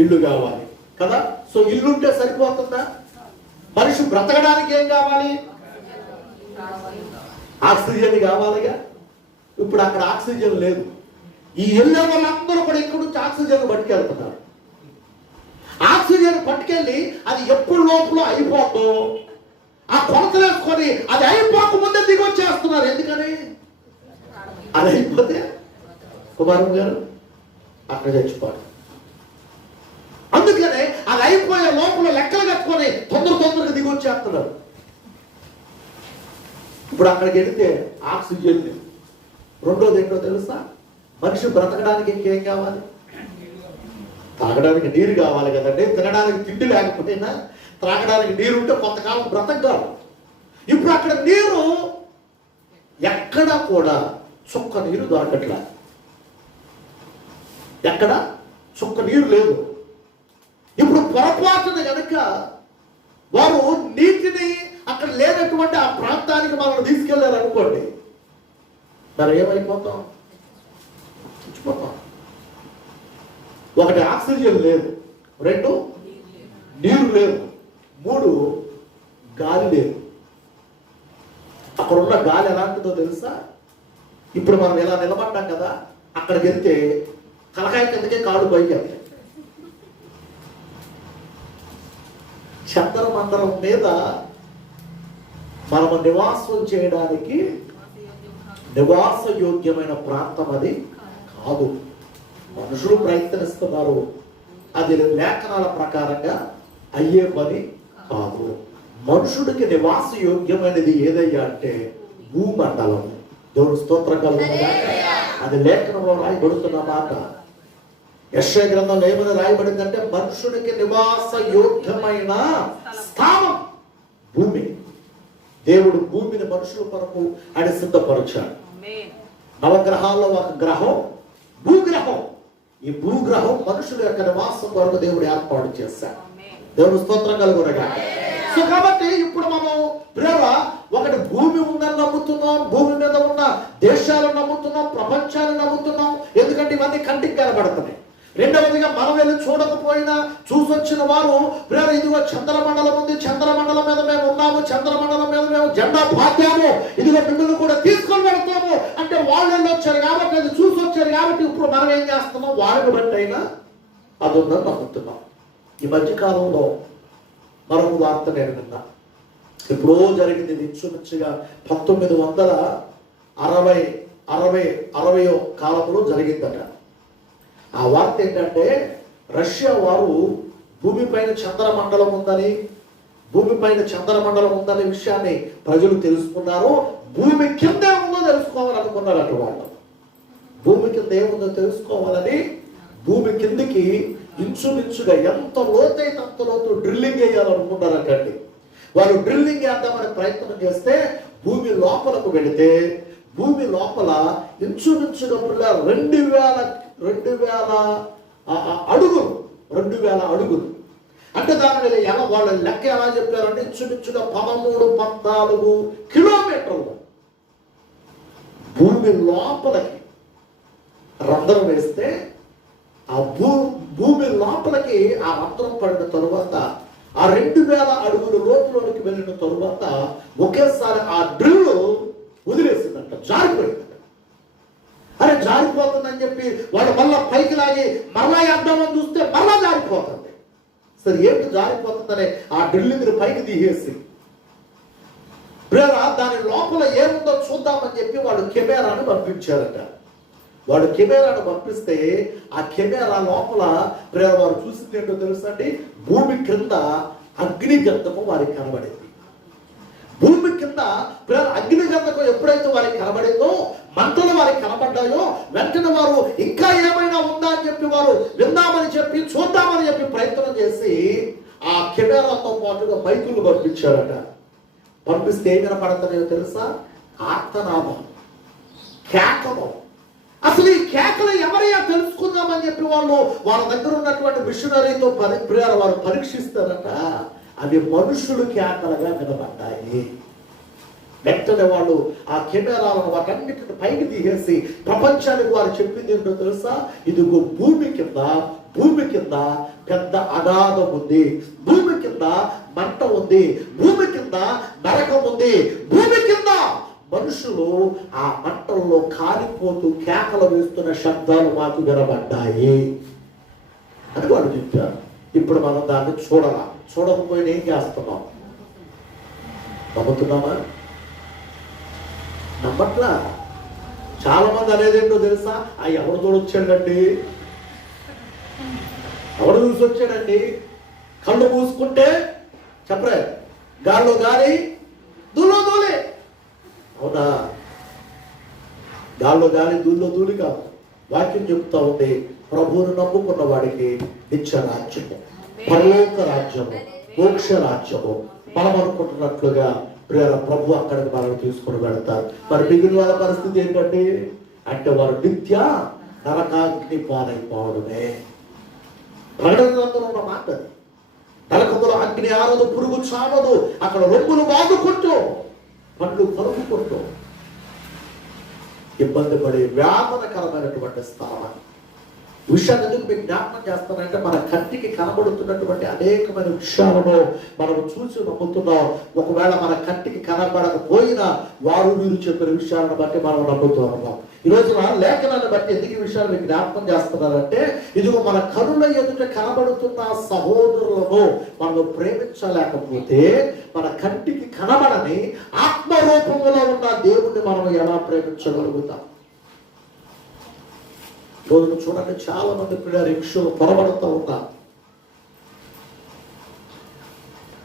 ఇల్లు కావాలి కదా. సో ఇల్లుంటే సరిపోతుందా? మనిషి బ్రతకడానికి ఏం కావాలి? ఆక్సిజన్ కావాలిగా. ఇప్పుడు అక్కడ ఆక్సిజన్ లేదు. ఈ వెళ్ళే వాళ్ళందరూ కూడా ఇక్కడ నుంచి ఆక్సిజన్ పట్టుకెళ్తున్నారు. ఆక్సిజన్ పట్టుకెళ్ళి అది ఎప్పుడు లోపల అయిపోతుందో ఆ కొలతలేసుకొని అది అయిపోకముందే దిగొచ్చేస్తున్నారు. ఎందుకని? అది అయిపోతే కుమారం గారు అక్కడ చచ్చిపోడు. అందుకనే అది అయిపోయే లోపల లెక్కలు కట్టుకొని తొందరగా దిగొచ్చేస్తున్నారు. ఇప్పుడు అక్కడికి వెళితే ఆక్సిజన్ లేదు. రెండోది ఏంటో తెలుసా? మనిషి బ్రతకడానికి ఇంకేం కావాలి? తాగడానికి నీరు కావాలి కదండి. తినడానికి తిండి లేకపోయినా త్రాగడానికి నీరు ఉంటే కొంతకాలం బ్రతకగలరు. ఇప్పుడు అక్కడ నీరు ఎక్కడ కూడా చుక్క నీరు దొరకట్లే. ఎక్కడ చుక్క నీరు లేదు. ఇప్పుడు పొరపాటున కనుక వారు నీటిని అక్కడ లేనటువంటి ఆ ప్రాంతానికి మనం తీసుకెళ్లారు అనుకోండి, మరి ఏమైపోతాం? చచ్చిపోతాం. ఒకటి ఆక్సిజన్ లేదు, 2 నీరు లేదు, 3 గాలి లేదు. అక్కడ ఉన్న గాలి ఎలాంటిదో తెలుసా? ఇప్పుడు మనం ఎలా నిలబడ్డాం కదా, అక్కడికి వెళ్తే తలకాయ కిందకే కాడు పైకి వెళ్తాయి. చంద్రమండలం మీద మనము నివాసం చేయడానికి నివాస యోగ్యమైన ప్రాంతం అది కాదు. మనుషులు ప్రయత్నిస్తున్నారు, అది లేఖనాల ప్రకారంగా అయ్యే పని కాదు. మనుషుడికి నివాస యోగ్యమైనది ఏదయ్యా అంటే భూమండలం. దేవుడు స్తోత్రం కలుగుతుందా? అది లేఖనంలో రాయబడుతున్న మాట. యెషయా గ్రంథంలో ఏమని రాయబడిందంటే మనుషుడికి నివాస యోగ్యమైన స్థానం భూమి. దేవుడు భూమిని మనుషుల కొరకు ఆయన సిద్ధపరిచాడు. నవగ్రహాల్లో ఒక గ్రహం భూగ్రహం. ఈ భూగ్రహం మనుషుల యొక్క నివాసం కొరకు దేవుడు ఏర్పాటు చేశాడు. దేవుడు స్తోత్రం కలుగునగా. సో కాబట్టి ఇప్పుడు మనం ఒకటి భూమి ఉందని నమ్ముతున్నాం, భూమి మీద ఉన్న దేశాలను నమ్ముతున్నాం, ప్రపంచాన్ని నమ్ముతున్నాం. ఎందుకంటే ఇవన్నీ కంటికి కనబడుతున్నాయి. రెండవదిగా మనం వెళ్ళి చూడకపోయినా చూసొచ్చిన వారు ఇదిగో చంద్రమండలం ఉంది, చంద్రమండలం మీద మేము ఉన్నాము, చంద్రమండలం మీద మేము జెండా పాతాము, ఇదిగో మిమ్మల్ని కూడా తీసుకొని వెళ్తాము అంటే వాళ్ళు వెళ్ళి వచ్చారు కాబట్టి, అది చూసి వచ్చారు కాబట్టి ఇప్పుడు మనం ఏం చేస్తున్నాం? వారిని బట్టి అయినా అది ఉందని నమ్ముతున్నాం. ఈ మధ్యకాలంలో మరొక వార్త నేను విన్నా. ఎప్పుడో జరిగింది. ఇది ఇంచుమించుగా 1960 కాలంలో జరిగిందట. ఆ వార్త ఏంటంటే రష్యా వారు భూమిపైన చంద్రమండలం ఉందనే విషయాన్ని ప్రజలు తెలుసుకున్నారు. భూమి కింద ఏముందో తెలుసుకోవాలనుకున్నారు. అటు వాళ్ళు భూమి కింద ఏముందో తెలుసుకోవాలని భూమి కిందికి ఇంచుమించుగా ఎంత లోతైతే అంత లోతు డ్రిల్లింగ్ వేయాలనుకున్నారంటండి. వారు డ్రిల్లింగ్ వేద్దామని ప్రయత్నం చేస్తే భూమి లోపలకు వెళితే భూమి లోపల ఇంచుమించుగా 2000 అడుగులు. అంటే దాని ఎలా వాళ్ళ లెక్క ఎలా చెప్పారంటే ఇంచుమించుగా 13-14 కిలోమీటర్లు భూమి లోపలికి రంధ్రం వేస్తే ఆ భూమి లోపలికి ఆ రంధ్రం పడిన తరువాత ఆ 2000 అడుగుల లోతులోనికి వెళ్ళిన తరువాత ఒకేసారి ఆ డ్రిల్ వదిలేసిందంట, జారిపోయిందంట. అరే జారిపోతుందని చెప్పి వాడు మళ్ళా పైకి లాగి మరలా అడ్డామని చూస్తే మరలా జారిపోతుంది. సరే ఏంటి జారిపోతుందనే ఆ డ్రిల్లింగ్ పైకి తీసేసి ప్రేరా దాని లోపల ఏముందో చూద్దామని చెప్పి వాడు కెమెరాను పంపించారట. వాడు కెమెరాను పంపిస్తే ఆ కెమెరా లోపల ప్రేర వారు చూసింది ఏంటో తెలుసా అండి, భూమి కింద అగ్నిగంధము వారికి కనబడింది. భూమి కింద అగ్నిగంధకం ఎప్పుడైతే వారికి కనబడిందో, మంటలు వారికి కనబడ్డాయో, వెంటనే వారు ఇంకా ఏమైనా ఉందా అని చెప్పి వారు విందామని చెప్పి చూద్దామని చెప్పి ప్రయత్నం చేసి ఆ కెమెరాతో పాటుగా మైకులు పంపించారట. పంపిస్తే ఏం వినపడుతున్నాయో తెలుసా? ఆర్తనామం, కేకలు. అసలు ఈ కేకలు ఎవరయ్యా తెలుసుకుందామని చెప్పి వాళ్ళ దగ్గర ఉన్నటువంటి మిషనరీతో వారు పరీక్షిస్తారట. అవి మనుషులు కేకలుగా వినబడ్డాయి. వెంటనే వాళ్ళు ఆ కెమెరాలను వాటన్నిటిని పైకి తీసేసి ప్రపంచానికి వారు చెప్పింది ఏంటో తెలుసా? ఇదిగో భూమి కింద పెద్ద అగాధం ఉంది, భూమి కింద మంట ఉంది, భూమి కింద నరకం ఉంది, భూమి కింద మనుషులు ఆ మంటల్లో కాలిపోతూ కేకలు వేస్తున్న శబ్దాలు మాకు వినబడ్డాయి అని వాళ్ళు చెప్పారు. ఇప్పుడు మనం దాన్ని చూడకపోయినా ఏం చేస్తున్నాం? నమ్ముతున్నామా? నమ్మట్లా. చాలా మంది అనేదేంటో తెలుసా? ఎవరు చూడొచ్చాడండి, ఎవరు చూసి వచ్చాడండి? కళ్ళు మూసుకుంటే చెప్పరే, గాల్లో గాలి, దూలో దూలే. అవునా? గాల్లో గాలి, దూల్లో దూలి కాదు. వాక్యం చెప్తా ఉంది, ప్రభువును నమ్ముకున్న వాడికి నిత్య రాజ్యము, పరలోక రాజ్యము, మోక్ష రాజ్యము. మనం అనుకుంటున్నట్లుగా ప్రేర ప్రభు అక్కడికి మనల్ని తీసుకుని వెళ్తారు. మరి మిగిలిన వాళ్ళ పరిస్థితి ఏంటంటే వారు నిత్య నరకాగ్ని పాలైపోవడమే. ప్రకటన గ్రంథంలో ఉన్న మాట, నరకములో అగ్ని ఆరదు, పురుగు చావదు, అక్కడ రొమ్ములు బాదుకుంటూ పండ్లు కలుపుకుంటూ ఇబ్బంది పడే వేదనకరమైనటువంటి స్థలం. విషయాన్ని ఎందుకు మీకు జ్ఞాపకం చేస్తానంటే, మన కంటికి కనబడుతున్నటువంటి అనేకమైన విషయాలను మనం చూసి నమ్ముతున్నాం. ఒకవేళ మన కంటికి కనబడకపోయినా వారు వీరు చెప్పిన విషయాలను బట్టి మనం నమ్ముతూ ఉన్నాం. ఈ రోజున లేఖనాన్ని బట్టి ఎందుకు ఈ విషయాలు మీకు జ్ఞాపకం చేస్తున్నారంటే, ఇదిగో మన కనుల ఎదుట కనబడుతున్న సహోదరులను మనం ప్రేమించలేకపోతే మన కంటికి కనబడని ఆత్మరూపంలో ఉన్న దేవుణ్ణి మనం ఎలా ప్రేమించగలుగుతాం? రోజున చూడండి, చాలా మంది పిల్లలు రిక్షలు పొరబడుతూ ఉన్నారు.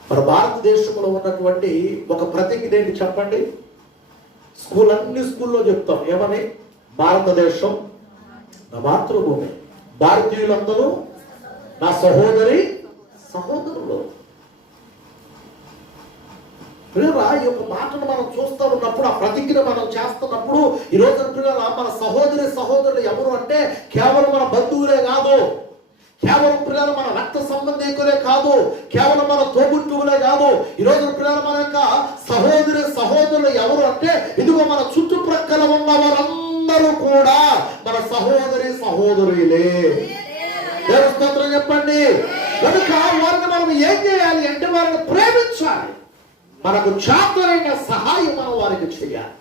మన భారతదేశంలో ఉన్నటువంటి ఒక ప్రతిజ్ఞ ఏంటి చెప్పండి? అన్ని స్కూల్లో చెప్తాం ఏమని? భారతదేశం నా మాతృభూమి, భారతీయులందరూ నా సహోదరులు. పిల్లరా, ఈ యొక్క మాటను మనం చూస్తూ ఉన్నప్పుడు, ఆ ప్రతిజ్ఞ మనం చేస్తున్నప్పుడు, ఈ రోజున పిల్లరా మన సహోదరులు ఎవరు అంటే కేవలం మన బంధువులే కాదు, కేవలం పిల్లలు మన రక్త సంబంధికులే కాదు, కేవలం మన తోబుట్టువులే కాదు. ఈ రోజున పిల్లలు మన యొక్క సహోదరులు ఎవరు అంటే ఇదిగో మన చుట్టుప్రక్కల ఉన్న వారందరూ కూడా మన సహోదరులే. దేవస్తోత్రం చెప్పండి. కనుక వారిని మనం ఏం చేయాలి అంటే వారిని ప్రేమించాలి. మనకు చాతురైన సహాయం మనం వారికి చేయాలి.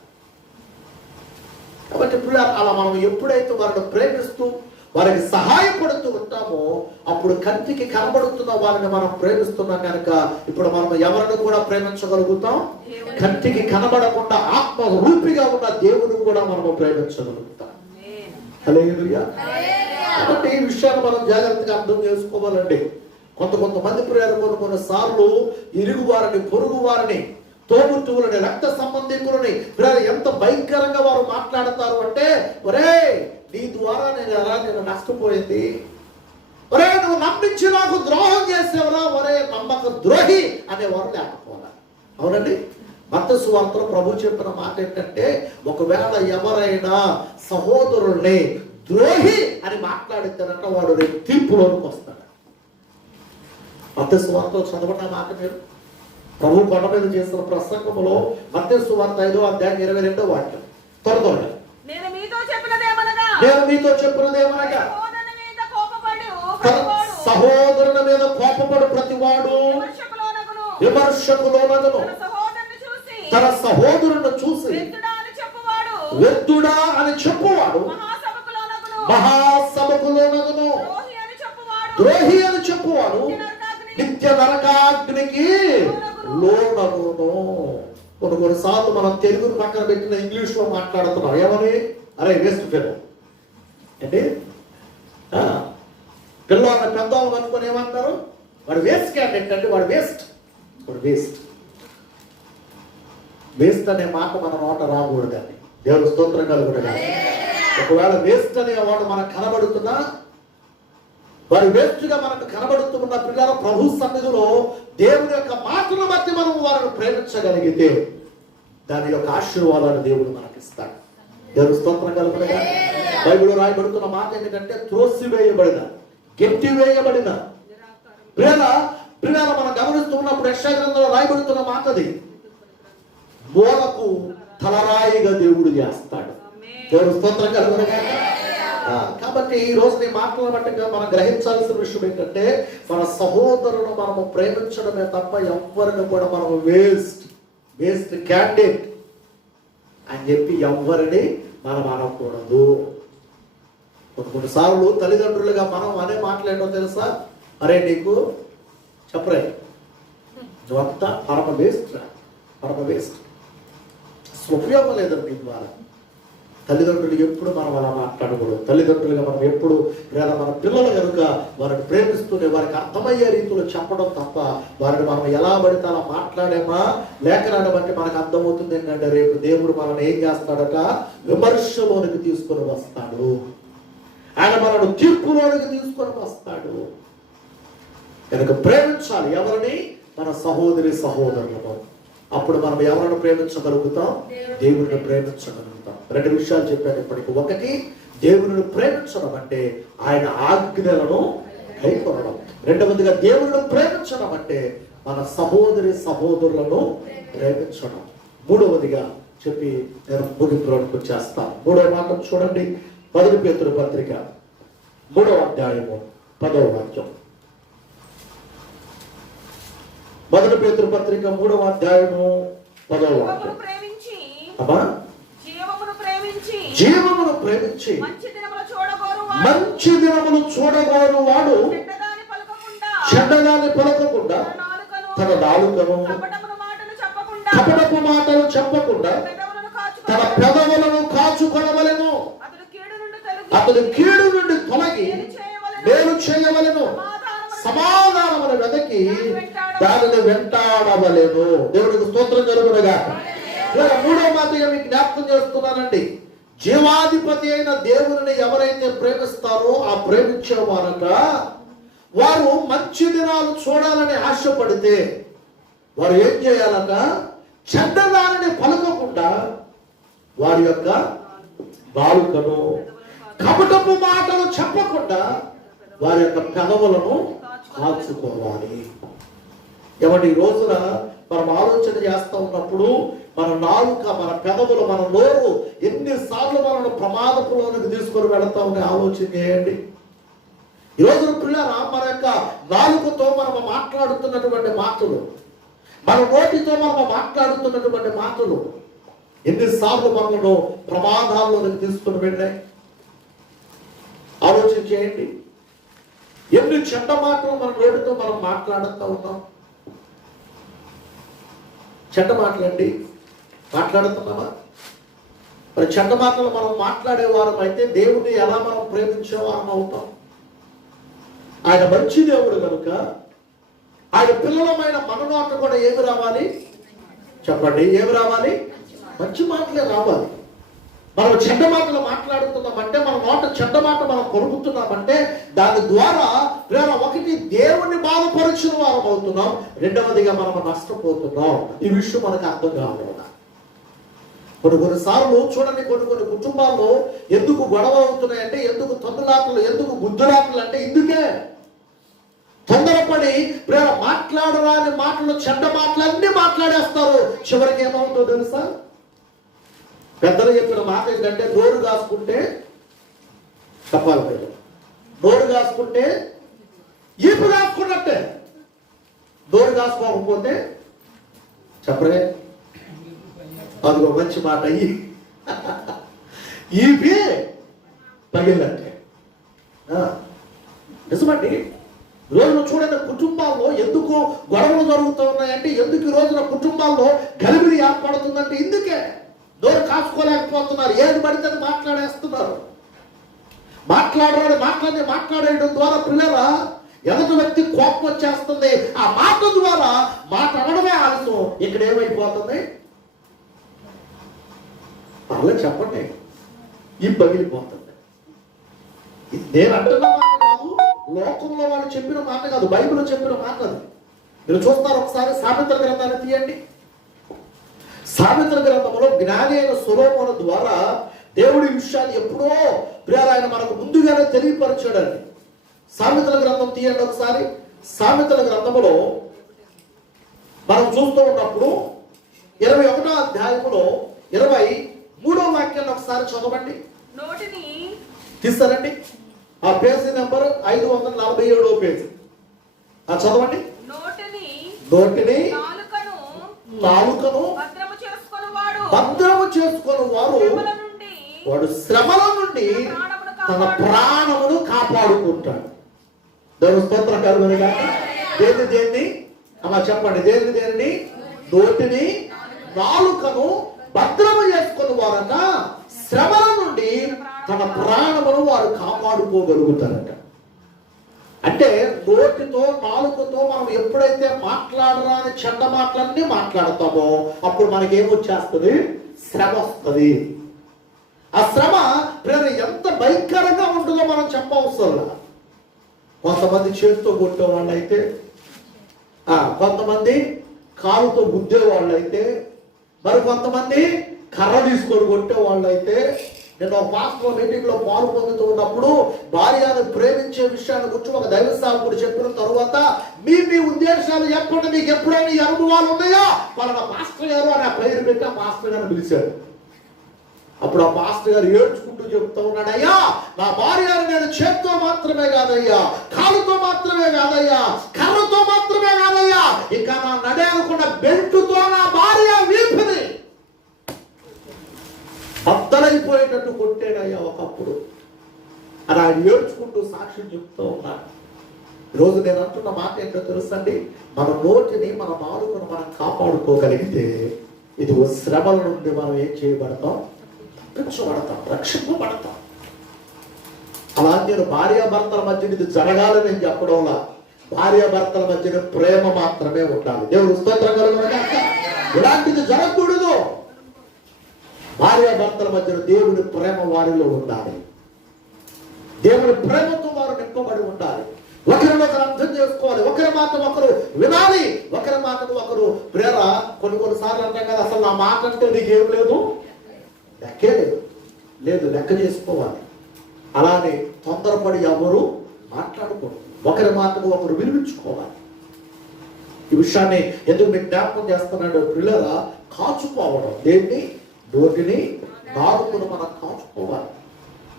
కాబట్టి పిల్లలు అలా మనం ఎప్పుడైతే వారిని ప్రేమిస్తూ వారికి సహాయపడుతూ ఉంటామో, అప్పుడు కంటికి కనబడుతున్న వారిని మనం ప్రేమిస్తున్నాం కనుక ఇప్పుడు మనం ఎవరిని కూడా ప్రేమించగలుగుతాం? కంటికి కనబడకుండా ఆత్మ రూపిగా ఉన్న దేవుని కూడా మనము ప్రేమించగలుగుతాం. హల్లెలూయా. కాబట్టి ఈ విషయాన్ని మనం జాగ్రత్తగా అర్థం చేసుకోవాలండి. కొంతమంది ప్రియులు కొన్నిసార్లు ఇరుగు వారిని, పొరుగు వారిని, తోబుట్టువులని, రక్త సంబంధికులని ఎంత భయంకరంగా వారు మాట్లాడతారు అంటే, ఒరే నీ ద్వారా నేను నష్టపోయింది, ఒరే నువ్వు నమ్మించి నాకు ద్రోహం చేసేవరా, ఒరే నమ్మక ద్రోహి అనేవారు లేకపోవాలి. అవునండి. మత్తయి సువార్తలో ప్రభు చెప్పిన మాట ఏంటంటే, ఒకవేళ ఎవరైనా సహోదరుల్ని ద్రోహి అని మాట్లాడితేనంట వాడు రేపు తీర్పులోకి వస్తాడు. మత్తయి సువార్తలో చదవడం మాట మీరు ప్రభు కొండ మీద చేసిన ప్రసంగంలో మత్తయి సువార్త 5వ అధ్యాయం 22వ వాక్యం త్వరగా, నేను మీతో చెప్పినదేమనగా సహోదరుని మీద కోపపడు ప్రతివాడు విమర్శకులోనగును. తన సహోదరుని చూసి వ్యర్థుడా అని చెప్పువాడు మహాసభకులోనగును. ద్రోహి అని చెప్పువాడు నిత్య నరకాగ్నికి లోనగును. కొన్నిసార్లు మనం తెలుగు పక్కన పెట్టిన ఇంగ్లీష్ లో మాట్లాడుతున్నాం. ఏమని? అరే వేస్ట్ ఫెలో అంటే పిల్లలు పెద్దవాళ్ళు పట్టుకొని ఏమంటారు? వాడు వేస్ట్ క్యాండిడేట్ అంటే వాడు వేస్ట్. వాడు వేస్ట్ వేస్ట్ అనే మాట మన నోట రాకూడదు. అని దేవుడు స్తోత్రం కలుగుతుంది. ఒకవేళ వేస్ట్ అనే వాడు మనకు కనబడుతున్నా, వాడు వేస్ట్ గా మనకు కనబడుతున్న పిల్లల ప్రభు సన్నిధిలో దేవుని యొక్క మాటను బట్టి మనం వారిని ప్రేమించగలిగితే దాని యొక్క ఆశీర్వాదాన్ని దేవుడు మనకిస్తాడు. దేవుడు స్తోత్రం కలుగుతుంది. బైబిల్లో రాయబడుతున్న మాట ఏంటంటే త్రోసివేయబడిన, గెట్టివేయబడిన ప్రియాల మనం గమనిస్తున్నప్పుడు యెషయా గ్రంథంలో రాయబడుతున్న మాట అది. మూలకు తలరాయిగా దేవుడు చేస్తాడు. దేవుడు స్తోత్రం కలుగుతుంది. కాబట్టి ఈ రోజు నీ మాటలను బట్టి మనం గ్రహించాల్సిన విషయం ఏంటంటే మన సహోదరులను మనము ప్రేమించడమే తప్ప ఎవరిని కూడా మనం వేస్ట్ క్యాండిడేట్ అని చెప్పి ఎవరిని మనం అనకూడదు. కొన్నిసార్లు తల్లిదండ్రులుగా మనం అనే మాట్లాడడం తెలుసా? అరే నీకు చెప్పరే నువ్వంతా పరమ వేస్ట్ ఉపయోగం లేదండి నీ ద్వారా. తల్లిదండ్రులు ఎప్పుడు మనం అలా మాట్లాడకూడదు. తల్లిదండ్రులుగా మనం ఎప్పుడు లేదా మన పిల్లలు కనుక వారిని ప్రేమిస్తూనే వారికి అర్థమయ్యే రీతిలో చెప్పడం తప్ప వారిని మనం ఎలా పడితే అలా మాట్లాడేమా లేఖనాన్ని బట్టి మనకు అర్థమవుతుంది ఏంటంటే రేపు దేవుడు మనల్ని ఏం చేస్తాడట? విమర్శలోనికి తీసుకొని వస్తాడు. ఆయన మనల్ని తీర్పులోనికి తీసుకొని వస్తాడు. కనుక ప్రేమించాలి. ఎవరిని? మన సహోదరులను. అప్పుడు మనం ఎవరిని ప్రేమించగలుగుతాం? దేవుడిని ప్రేమించగలుగుతాం. రెండు విషయాలు చెప్పాను ఇప్పటికి. ఒకటి, దేవుడిని ప్రేమించడం అంటే ఆయన ఆజ్ఞలను కైకొనడం. రెండవదిగా దేవుడిని ప్రేమించడం అంటే మన సహోదరులను ప్రేమించడం. మూడవదిగా చెప్పి నేను ముగింపులోకి వచ్చేస్తాను. మూడవ మాట చూడండి. 1 పేతురు పత్రిక 3వ అధ్యాయము 10వ వాక్యం. 1 పేతురు పత్రిక 3వ అధ్యాయము 10వ వాక్యం. జీవమును ప్రేమించి మంచి దినములు చూడగోరు వాడు చెడ్డదాన్ని పలకకుండా తన నాలుకను కపటపు మాటలు చెప్పకుండా తన పెదవులను కాచుకొనవలెను. అతడు కీడు నుండి తొలగి మేలు చేయవలెను. సమాధానమును వెదకి దానిని వెంటాడవలెను. దేవుడికి స్తోత్రం జరుగునుగా. మూడవ మాటగా మీకు జ్ఞాపకం చేస్తున్నానండి. జీవాధిపతి అయిన దేవుని ఎవరైతే ప్రేమిస్తారో ఆ ప్రేమించే వారట వారు మంచి దినాలు చూడాలని ఆశపడితే వారు ఏం చేయాలట? చెడ్డదానిని పలకకుండా వారి యొక్క నాలుకను కపటపు మాటలు చెప్పకుండా వారి యొక్క పెదవులను కాల్చుకోవాలి. ఏమంటే ఈ రోజున మనం ఆలోచన చేస్తూ ఉన్నప్పుడు మన నాలుక, మన పెదవులు, మన నోరు ఎన్నిసార్లు మనల్ని ప్రమాదపులోనికి తీసుకొని వెళతా ఉండే ఆలోచన చేయండి. ఈ రోజున పిల్లరా మన యొక్క నాలుకతో మనం మాట్లాడుతున్నటువంటి మాటలు, మన నోటితో మనం మాట్లాడుతున్నటువంటి మాటలు ఎన్నిసార్లు మనను ప్రమాదాల్లోనికి తీసుకుని వెళ్ళాయి. ఆలోచన చేయండి. ఎన్ని చెడ్డ మాటలు మన నోటితో మనం మాట్లాడుతూ ఉన్నాం. చెడ్డ మాటలండి మాట్లాడుతున్నామా? మరి చెడ్డ మాటలు మనం మాట్లాడేవారం అయితే దేవుడిని ఎలా మనం ప్రేమించేవారం అవుతాం? ఆయన మంచి దేవుడు కనుక ఆయన పిల్లలమైన మన నోట కూడా ఏమి రావాలి? చెప్పండి, ఏమి రావాలి? మంచి మాటలే రావాలి. మనం చెడ్డ మాటలు మాట్లాడుతున్నామంటే, మన నోట చెడ్డ మాట మనం కొరుకుతున్నామంటే దాని ద్వారా ఒకటి దేవుణ్ణి బాధపరిచిన వారం అవుతున్నాం, రెండవదిగా మనం నష్టపోతున్నాం. ఈ విషయం మనకు అర్థం కావాలి. కొన్నిసార్లు చూడండి, కొన్ని కుటుంబాల్లో ఎందుకు గొడవ అవుతున్నాయంటే, ఎందుకు తొందరలాటలు, ఎందుకు గుద్దులాటలు అంటే ఇందుకే తొందరపడి మాట్లాడరాని మాటలు, చెడ్డ మాటలన్నీ మాట్లాడేస్తారు. చివరికి ఏమవుతుందో తెలుసా? పెద్దలు చెప్పిన మాట ఏంటంటే, నోరు కాసుకుంటే కపాల పైన, నోరు కాసుకుంటే ఈపు కాసుకున్నట్టే. నోరు కాసుకోకపోతే చెప్పరే, అదిగో మంచి మాట, ఈపి పగిలినట్టే. నిజమండి. రోజున చూడండి, కుటుంబాల్లో ఎందుకు గొడవలు జరుగుతూ ఉన్నాయంటే, ఎందుకు ఈ రోజున కుటుంబాల్లో గలిబిలి ఏర్పడుతుందంటే ఇందుకే. నోరు కాసుకోలేకపోతున్నారు, ఏది పడితే అది మాట్లాడేస్తున్నారు. మాట్లాడేయడం ద్వారా పిల్లల ఎదుటి వ్యక్తి కోపం వచ్చేస్తుంది. ఆ మాట ద్వారా మాట అనడమే ఆలస్యం. ఇక్కడ ఏమైపోతుంది? పర్లేదు చెప్పండి, ఈ పగిలిపోతుంది. నేను అంటున్న మాట కాదు, లోకంలో వాళ్ళు చెప్పిన మాట కాదు, బైబిల్లో చెప్పిన మాట అది. మీరు చూస్తారు, ఒకసారి సామెతల గ్రంథాన్ని తీయండి. సామెతల గ్రంథంలో జ్ఞాని అయిన సొలొమోను ద్వారా దేవుడి విషయాన్ని ఎప్పుడో ఆయన మనకు ముందుగానే తెలియపరచాడండి. సామెతల గ్రంథం తీయండి ఒకసారి. సామెతల గ్రంథములో మనం చూస్తూ ఉన్నప్పుడు 21వ అధ్యాయములో 23వ వాక్యాన్ని ఒకసారి చదవండి. నోటిని తీస్తారండి. ఆ పేజీ నెంబర్ 547వ పేజీ. చదవండి. నోటిని నాలుకను భద్రము చేసుకొని వాడు శ్రమల నుండి తన ప్రాణమును కాపాడుకుంటాడు. దేవుని స్తోత్రం కలుగునుగా. దేన్ని అలా చెప్పండి, దేన్ని? నోటిని నాలుకను భద్రము చేసుకుని వారట శ్రమల నుండి తన ప్రాణమును వారు కాపాడుకోగలుగుతారట. అంటే నోటితో నాలుకతో మనం ఎప్పుడైతే మాట్లాడరాని చెడ్డ మాటలన్నీ మాట్లాడతామో అప్పుడు మనకేమొచ్చేస్తుంది? శ్రమ వస్తుంది. ఆ శ్రమ ఎంత భయంకరంగా ఉంటుందో మనం చెప్పవసరం. కొంతమంది చేతితో కొట్టే వాళ్ళు అయితే, కొంతమంది కాలుతో గుద్దే వాళ్ళు అయితే, మరి కొంతమంది కర్ర తీసుకొని కొట్టే వాళ్ళు అయితే. నేను ఒక పాస్టర్ మీటింగ్ లో పాలు పొందుతూ ఉన్నప్పుడు భార్యను ప్రేమించే విషయాన్ని గురించి ఒక దైవ సేవకుడు చెప్పిన తరువాత, మీ ఉద్దేశాలు చెప్పండి, మీకు ఎప్పుడైనా ఈ అనుభవాలు ఉన్నాయా? వాళ్ళ పాస్టర్ గారు అని ఆ పేరు పెట్టి ఆ పాస్టర్ గారిని పిలిచారు. అప్పుడు ఆ పాస్టర్ గారు ఏడ్చుకుంటూ చెప్తూ ఉన్నాడు, అయ్యా నా భార్యను నేను చేత్తో మాత్రమే కాదయ్యా, కాలుతో మాత్రమే కాదయ్యా, కర్రతో మాత్రమే కాదయ్యా, ఇంకా నా నడేనుకున్న బెల్టుతో నా భార్య వీపుని బద్దలైపోయేటట్టు కొట్టాడయ్యా ఒకప్పుడు అని ఆయన ఏడ్చుకుంటూ సాక్ష్యం చెప్తూ ఉన్నాడు. ఈరోజు నేను అంటున్న మాట ఏంటో తెలుసండి, మన నోటిని మన నాలుకను మనం కాపాడుకోగలిగితే ఇది శ్రమల నుండి మనం ఏం చేయబడతాం? తప్పించబడతాం, రక్షింపబడతాం. అలా నేను భార్యాభర్తల మధ్య ఇది జరగాలని నేను చెప్పడంలా, భార్యాభర్తల మధ్యన ప్రేమ మాత్రమే ఉండాలి. దేవుడు స్తోత్రం కలుగునుగాక. ఇలాంటిది జరగకూడదు. భార్యాభర్తల మధ్యన దేవుని ప్రేమ వారిలో ఉండాలి. దేవుని ప్రేమతో వారు నింపబడి ఉండాలి. ఒకరినొకరు అర్థం చేసుకోవాలి, ఒకరి మాట ఒకరు వినాలి, ఒకరి మాటను ఒకరు ప్రేర. కొన్నిసార్లు అంటాం కదా, అసలు నా మాట అంటే నీకేం లేదు, లెక్కే లేదు, లెక్క చేసుకోవాలి. అలానే తొందరపడి ఎవరు మాట్లాడకూడదు, ఒకరి మాటకు ఒకరు వినిపించుకోవాలి. ఈ విషయాన్ని ఎందుకు మీకు జ్ఞాపకం చేస్తున్నాడు? పిల్లల కాచుకోవడం. దేన్ని? నోటిని నాలుకను మనం కాచుకోవాలి.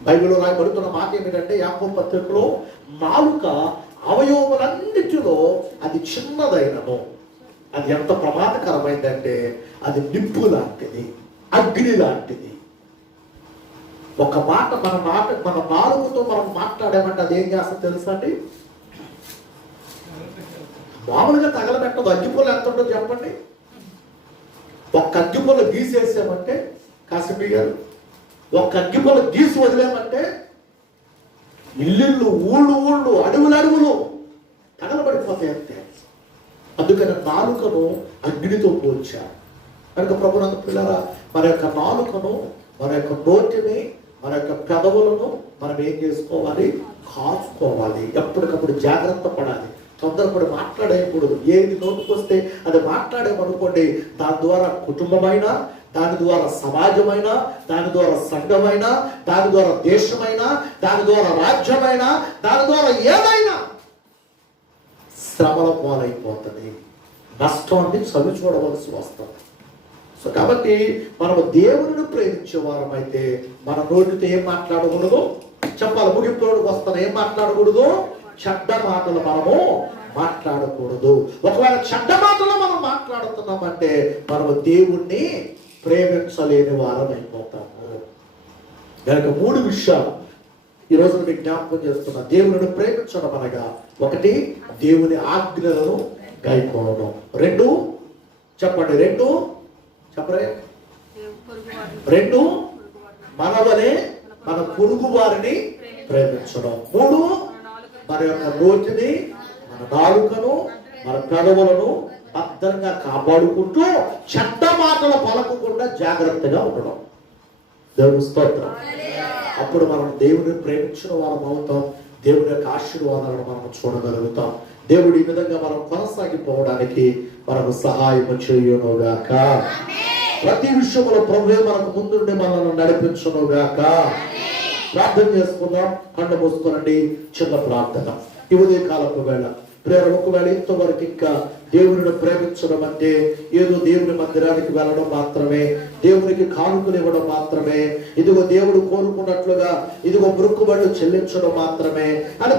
బైబిల్లో రాయబడుతున్న మాట ఏమిటంటే, యాకోబు పత్రికలో నాలుక అవయవములన్నిటిలో అది చిన్నదైనను అది ఎంత ప్రమాదకరమైందంటే అది నిప్పు లాంటిది, అగ్ని లాంటిది. ఒక మాట మన నాలుకతో మనం మాట్లాడామంటే అది ఏం చేస్తుంది తెలుసా అండి? మామూలుగా తగలబెట్టదు. అగ్గిపుల్ల ఎంత ఉంటుందో చెప్పండి. ఒక్క అగ్గిపుల్ల గీసేసామంటే, కాసిపి గారు ఒక్క అగ్గిపుల్ల గీసి వదిలేమంటే ఇల్లు ఊళ్ళు అడుగులు తగలబడిపోతాయి అంతే. అందుకని నాలుకను అగ్నితో పోల్చారు. కనుక ప్రభునందు పిల్లరా, మన యొక్క నాలుకను, మన యొక్క నోటిని, మన యొక్క పెదవులను మనం ఏం చేసుకోవాలి? కాచుకోవాలి. ఎప్పటికప్పుడు జాగ్రత్త పడాలి. తొందరపడి మాట్లాడేయకూడదు. ఏది నోటుకొస్తే అది మాట్లాడేమనుకోండి, దాని ద్వారా కుటుంబమైన, దాని ద్వారా సమాజమైన, దాని ద్వారా సంఘమైన, దాని ద్వారా దేశమైన, దాని ద్వారా రాజ్యమైన, దాని ద్వారా ఏదైనా శ్రమల పాలైపోతుంది, నష్టాన్ని చవి చూడవలసి వస్తుంది. సో కాబట్టి మనము దేవుని ప్రేమించే వారం అయితే మన నోటితో ఏం మాట్లాడకూడదు? చెప్పాలి. ముగింపులోకి వస్తాను. ఏం మాట్లాడకూడదు? చెడ్డ మాటలు మనము మాట్లాడకూడదు. ఒకవేళ చెడ్డ మాటలు మనం మాట్లాడుతున్నామంటే మనము దేవుణ్ణి ప్రేమించలేని వారం అయిపోతాము. కనుక 3 విషయాలు ఈరోజు మీకు జ్ఞాపకం చేస్తున్నా. దేవుని ప్రేమించడం అనగా 1 దేవుని ఆజ్ఞలను గైకోవడం, 2 చెప్పండి 2 చెప్పరే 2 మనవలే మన పొరుగు వారిని ప్రేమించడం, 3 మన యొక్క నోటిని, మన నాలుకను, మన పెదవులను భద్రంగా కాపాడుకుంటూ చెడ్డ మాటలు పలకకుండా జాగ్రత్తగా ఉండడం. దేవుని స్తోత్రం. అప్పుడు మనం దేవుడిని ప్రేమించిన వారం అవుతాం. దేవుడి యొక్క ఆశీర్వాదాలను మనం చూడగలుగుతాం. దేవుడు ఈ విధంగా మనం కొనసాగిపోవడానికి మనకు సహాయం చేయునుగాక. ప్రతి విషయంలో ప్రభువే మనకు ముందుండి మనల్ని నడిపించునుగాక. ప్రార్థన చేసుకుందాం. కళ్ళు మూసుకోనండి. చిన్న ప్రార్థన. ఈ ఉదయకాలపు వేళ ప్రేమ ఒకవేళ ఇంతవరకు ఇంకా దేవుడిని ప్రేమించడం అంటే ఏదో దేవుని మందిరానికి వెళ్ళడం మాత్రమే, దేవునికి కానుకలు ఇవ్వడం మాత్రమే, ఇదిగో దేవుడు కోరుకున్నట్లుగా ఇదిగో మొక్కుబడులు చెల్లించడం మాత్రమే అని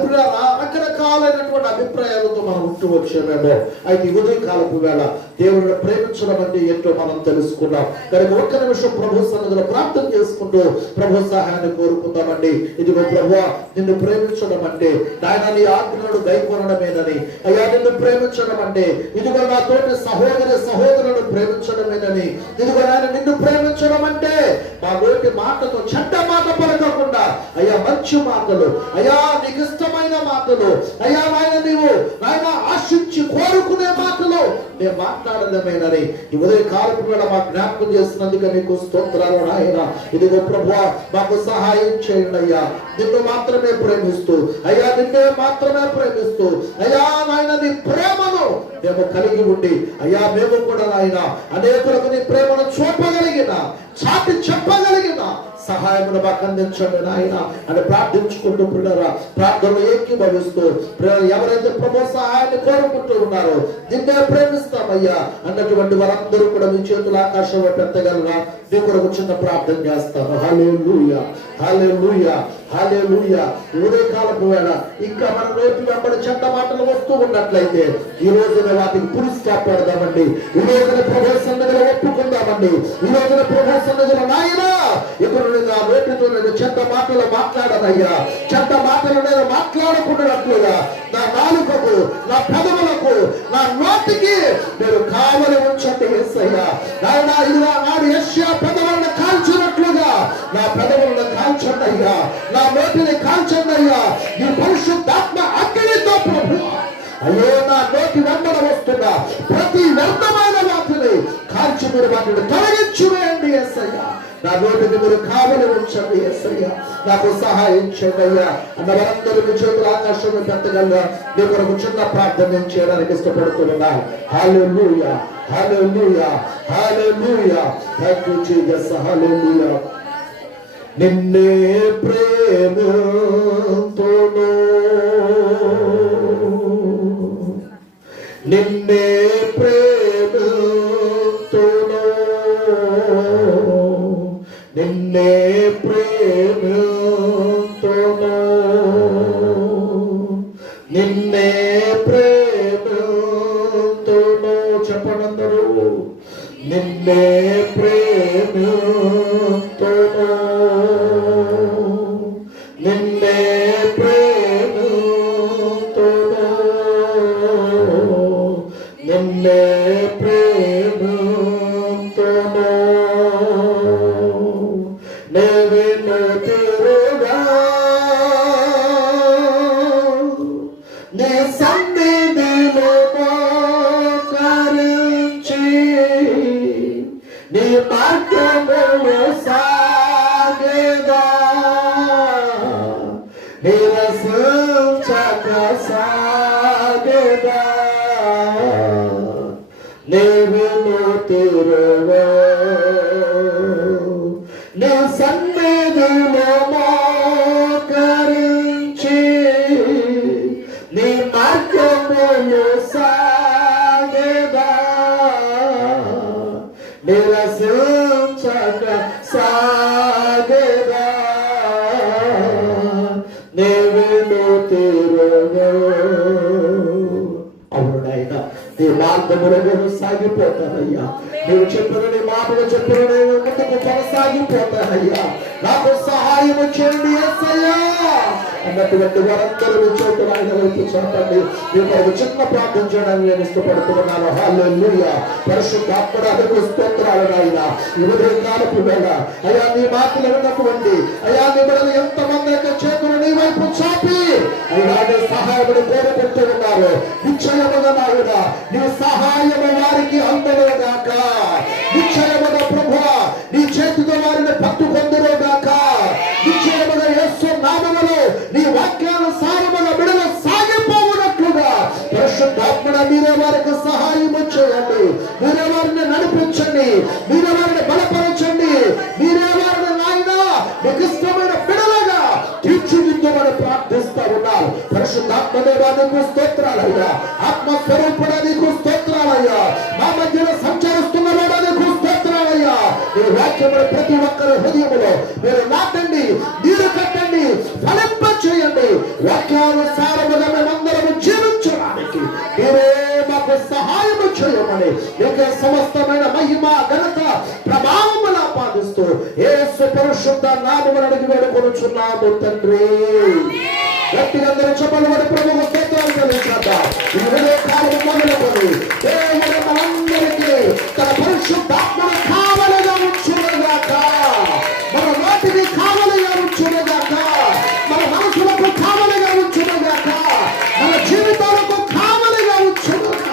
రకరకాలైనటువంటి అభిప్రాయాలతో మనం ఉంటూ వచ్చేమేమో. అయితే ఈ ఉదయకాలపు వేళ దేవుడిని ప్రేమించడం అంటే ఏంటో మనం తెలుసుకున్నాం. కనుక 1 నిమిషం ప్రభు సన్నిధిలో ప్రార్థన చేసుకుంటూ ప్రభు సహాయాన్ని కోరుకుందామండి. ఇదిగో ప్రభువా, నిన్ను ప్రేమించడం అంటే నాయన నీ ఆజ్ఞలను గైకొనడమేనని, అయ్యా నిన్ను ప్రేమించడం అంటే ఇదిగో నా తోటి సహోదరులను ప్రేమించడమేనని, ఇదిగో నాయన నిన్ను ప్రేమించడం అంటే మా నోటి మాటతో చెడ్డ మాట పలకకుండా అయ్యా మంచి మాటలు, అయ్యా నీకు ఇష్టమైన మాటలు, అయ్యా నాయన నీవు నాయన ఆశించి కోరుకునే మాటలు నేను మాట్లాడడమేనని ఈ ఉదయ కాలపు వేళ మాకు జ్ఞాపకం చేస్తున్నందుకు నీకు స్తోత్రాలు నాయన. ఇదిగో ప్రభువా, మాకు సహాయం చేయండి అయ్యా. నిన్ను మాత్రమే ప్రేమిస్తూ, అయ్యా నిన్నే మాత్రమే ప్రేమిస్తూ, అయ్యా నాయన నీ ప్రేమను మేము కలిగి ఉండి, అయ్యా మేము కూడా నాయన అనేకులకు నీ ప్రేమను చూపగలిగిన, చాటి చెప్పగలిగిన సహాయమును మాకు అందించండి నాయన అని ప్రార్థించుకుంటూ పిల్లరా ప్రార్థనలు ఏకీభవిస్తూ ఎవరైతే ప్రభు సహాయాన్ని కోరుకుంటూ ఉన్నారో నిన్నే ప్రేమిస్తామయ్యా అన్నటువంటి వారందరూ కూడా మీ చేతులు ఆకాశంలో పెట్టగలరా? నీ కొరకు చిన్న ప్రార్థన చేస్తాను. హల్లెలూయా, హల్లెలూయా, హల్లెలూయా. ఉదయకాలపు వేళ ఇంకా మన నోటి వెంబడి చెడ్డ మాటలు వస్తూ ఉన్నట్లయితే ఈ రోజున వాటికి పురుస్కా పెడదామండి. ఈ రోజున ప్రభు సన్నిధిలో ఒప్పుకుందామండి. ఈ రోజున ప్రభు సన్నిధిలో నాయనా ఇప్పుడు నా నోటితో నేను చెడ్డ మాటలు మాట్లాడనయ్యా, చెడ్డ మాటలు నేను మాట్లాడకుండాట్లుగా నా నాలుకకు, నా పెదవులకు, నా నోటికి నేను కావలి ఉంచండి యేసయ్యా. నాయన ఇలా నాడు యెషయా పెదవులను కాల్చినట్లుగా నా పెదవులను కాల్చండి అయ్యా, నా నోటిని కాల్చండి అయ్యా. ఈ పరిశుద్ధాత్మ అగ్నితో ప్రభు అయ్యో నా నోటి వెంబడ వస్తున్న ప్రతి వ్యర్థమైన వాటిని కాల్చి మీరు వాటిని తొలగించి వేయండి యేసయ్యా. నా నోటిని మీరు కావలి ఉంచండి యేసయ్యా. నాకు సహాయం చేయండి అయ్యా అన్న వారందరూ మీ చేతులు ఆకాశంలో పెట్టగలరా? మీ కొరకు చిన్న ప్రార్థన నేను చేయడానికి ఇష్టపడుతున్నా. హల్లెలూయా, హల్లెలూయా, హల్లెలూయా. Thank you Jesus. హల్లెలూయా. నిన్నే ప్రేమతోను, నిన్నే ప్రేమతోను, నిన్నే ప్రేమతోను, నిన్నే ప్రేమతోను చెప్పనందరూ నిన్నే ప్రేమతోను, నిన్నే ప్రేమతోను, నిన్నే ప్రేమతోను నేను తిరుగా నీ సన్నిధిలో మోకరించి నీ మార్గములో సాగేదా, నిరసించక సాగేదా. నేను తిరుగా నీ సన్నిధిలో మోకరించి నీ మార్గములో సాగేదా, నిరసించక సాగేదా. నేను తిరుగా ఉండెను. అవును నాయన, నీ మార్గములో నేను సాగిపోతానయ్యా. నువ్వు చెప్పిన నీ మాటలు చెప్పిన నేను ముందుకు కొనసాగిపోతానయ్యా. నాకు సహాయం చేయండి యేసయ్యా అన్నటువంటి వారందరూ మీ చోటు ఆయన వైపు చూడండి. మీకు చిన్న ప్రార్థన చేయడానికి నేను ఇష్టపడుతున్నాను. హల్లెలూయా. పరిశుద్ధాత్మకు స్తోత్రాలు నాయన. ఈ ఉదయకాలపు వేళ అయ్యా నీ మాటలు విన్నటువంటి అయ్యా నీ బిడ్డలు ఎంతమంది అయితే చేతులు నీ వైపు చాపి అయ్యా నీ సహాయమును కోరుకుంటూ ఉన్నారు. నిశ్చయముగా నాయన నీ సహాయము వారికి అందలేగాక. నిశ్చయముగా ప్రభువా నీ చేతితో వారిని పట్టుకొందురుగాక. నిశ్చయముగా యేసు నామములో నీ వాక్యానుసారముగా బిడ్డలు సాగిపోవునట్లుగా పరిశుద్ధాత్మడ మీరే వారికి సహాయం చేయండి. మీరే వారిని నడిపించండి. మీరే వారిని బలపరచండి. మీరే వారిని నాయన మీకు ఇష్టమైన బిడ్డలుగా తీర్చిదిద్దుమని ప్రార్థిస్తా ఉన్నారు. పరిశుద్ధాత్మదేవా నీకు స్తోత్రాలయ్యా. ఆత్మస్వరూపుడా నీకు స్తోత్రాలయ్యా. మా మధ్యలో సంచరిస్తున్న వాడా నీకు స్తోత్రాలయ్యా. ఈ వాక్యములు ప్రతి ఒక్కరి హృదయములో మీరు నాటండి, నీరు కట్టండి, ఫలింప చేయండి. వాక్యానుసారముగా మేమందరము జీవించడానికి మీరే మాకు సహాయము చేయమని నీకే సమస్తమైన మహిమ ఘనత ప్రభావములు ఆపాదిస్తూ యేసు పరిశుద్ధ నామమున అడిగి వేడుకొనుచున్నాము తండ్రి. గట్టిగా అందరూ చెప్పలు పడి ప్రభువు స్తోత్రాలు చెల్లించేద్దాం. ఈ ఉదయకాలము మొదలుకొని దేవుడు మనందరికీ తన పరిశుద్ధాత్మను కావలిగా ఉంచునుగాక. మన నోటిని కావలిగా ఉంచునుగాక. మన మనసులకు కావలిగా ఉంచునుగాక. మన జీవితాలకు కావలిగా ఉంచునుగాక.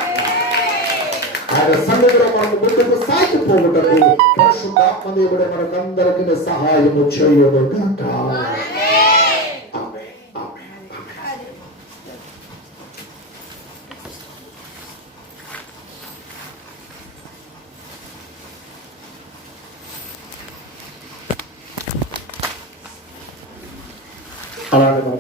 ఆయన సన్నిధిలో మనం ముందుకు సాగిపోవుటకు పరిశుద్ధాత్మ దేవుడు మనకందరికీ సహాయము చేయునుగాక. అలాగే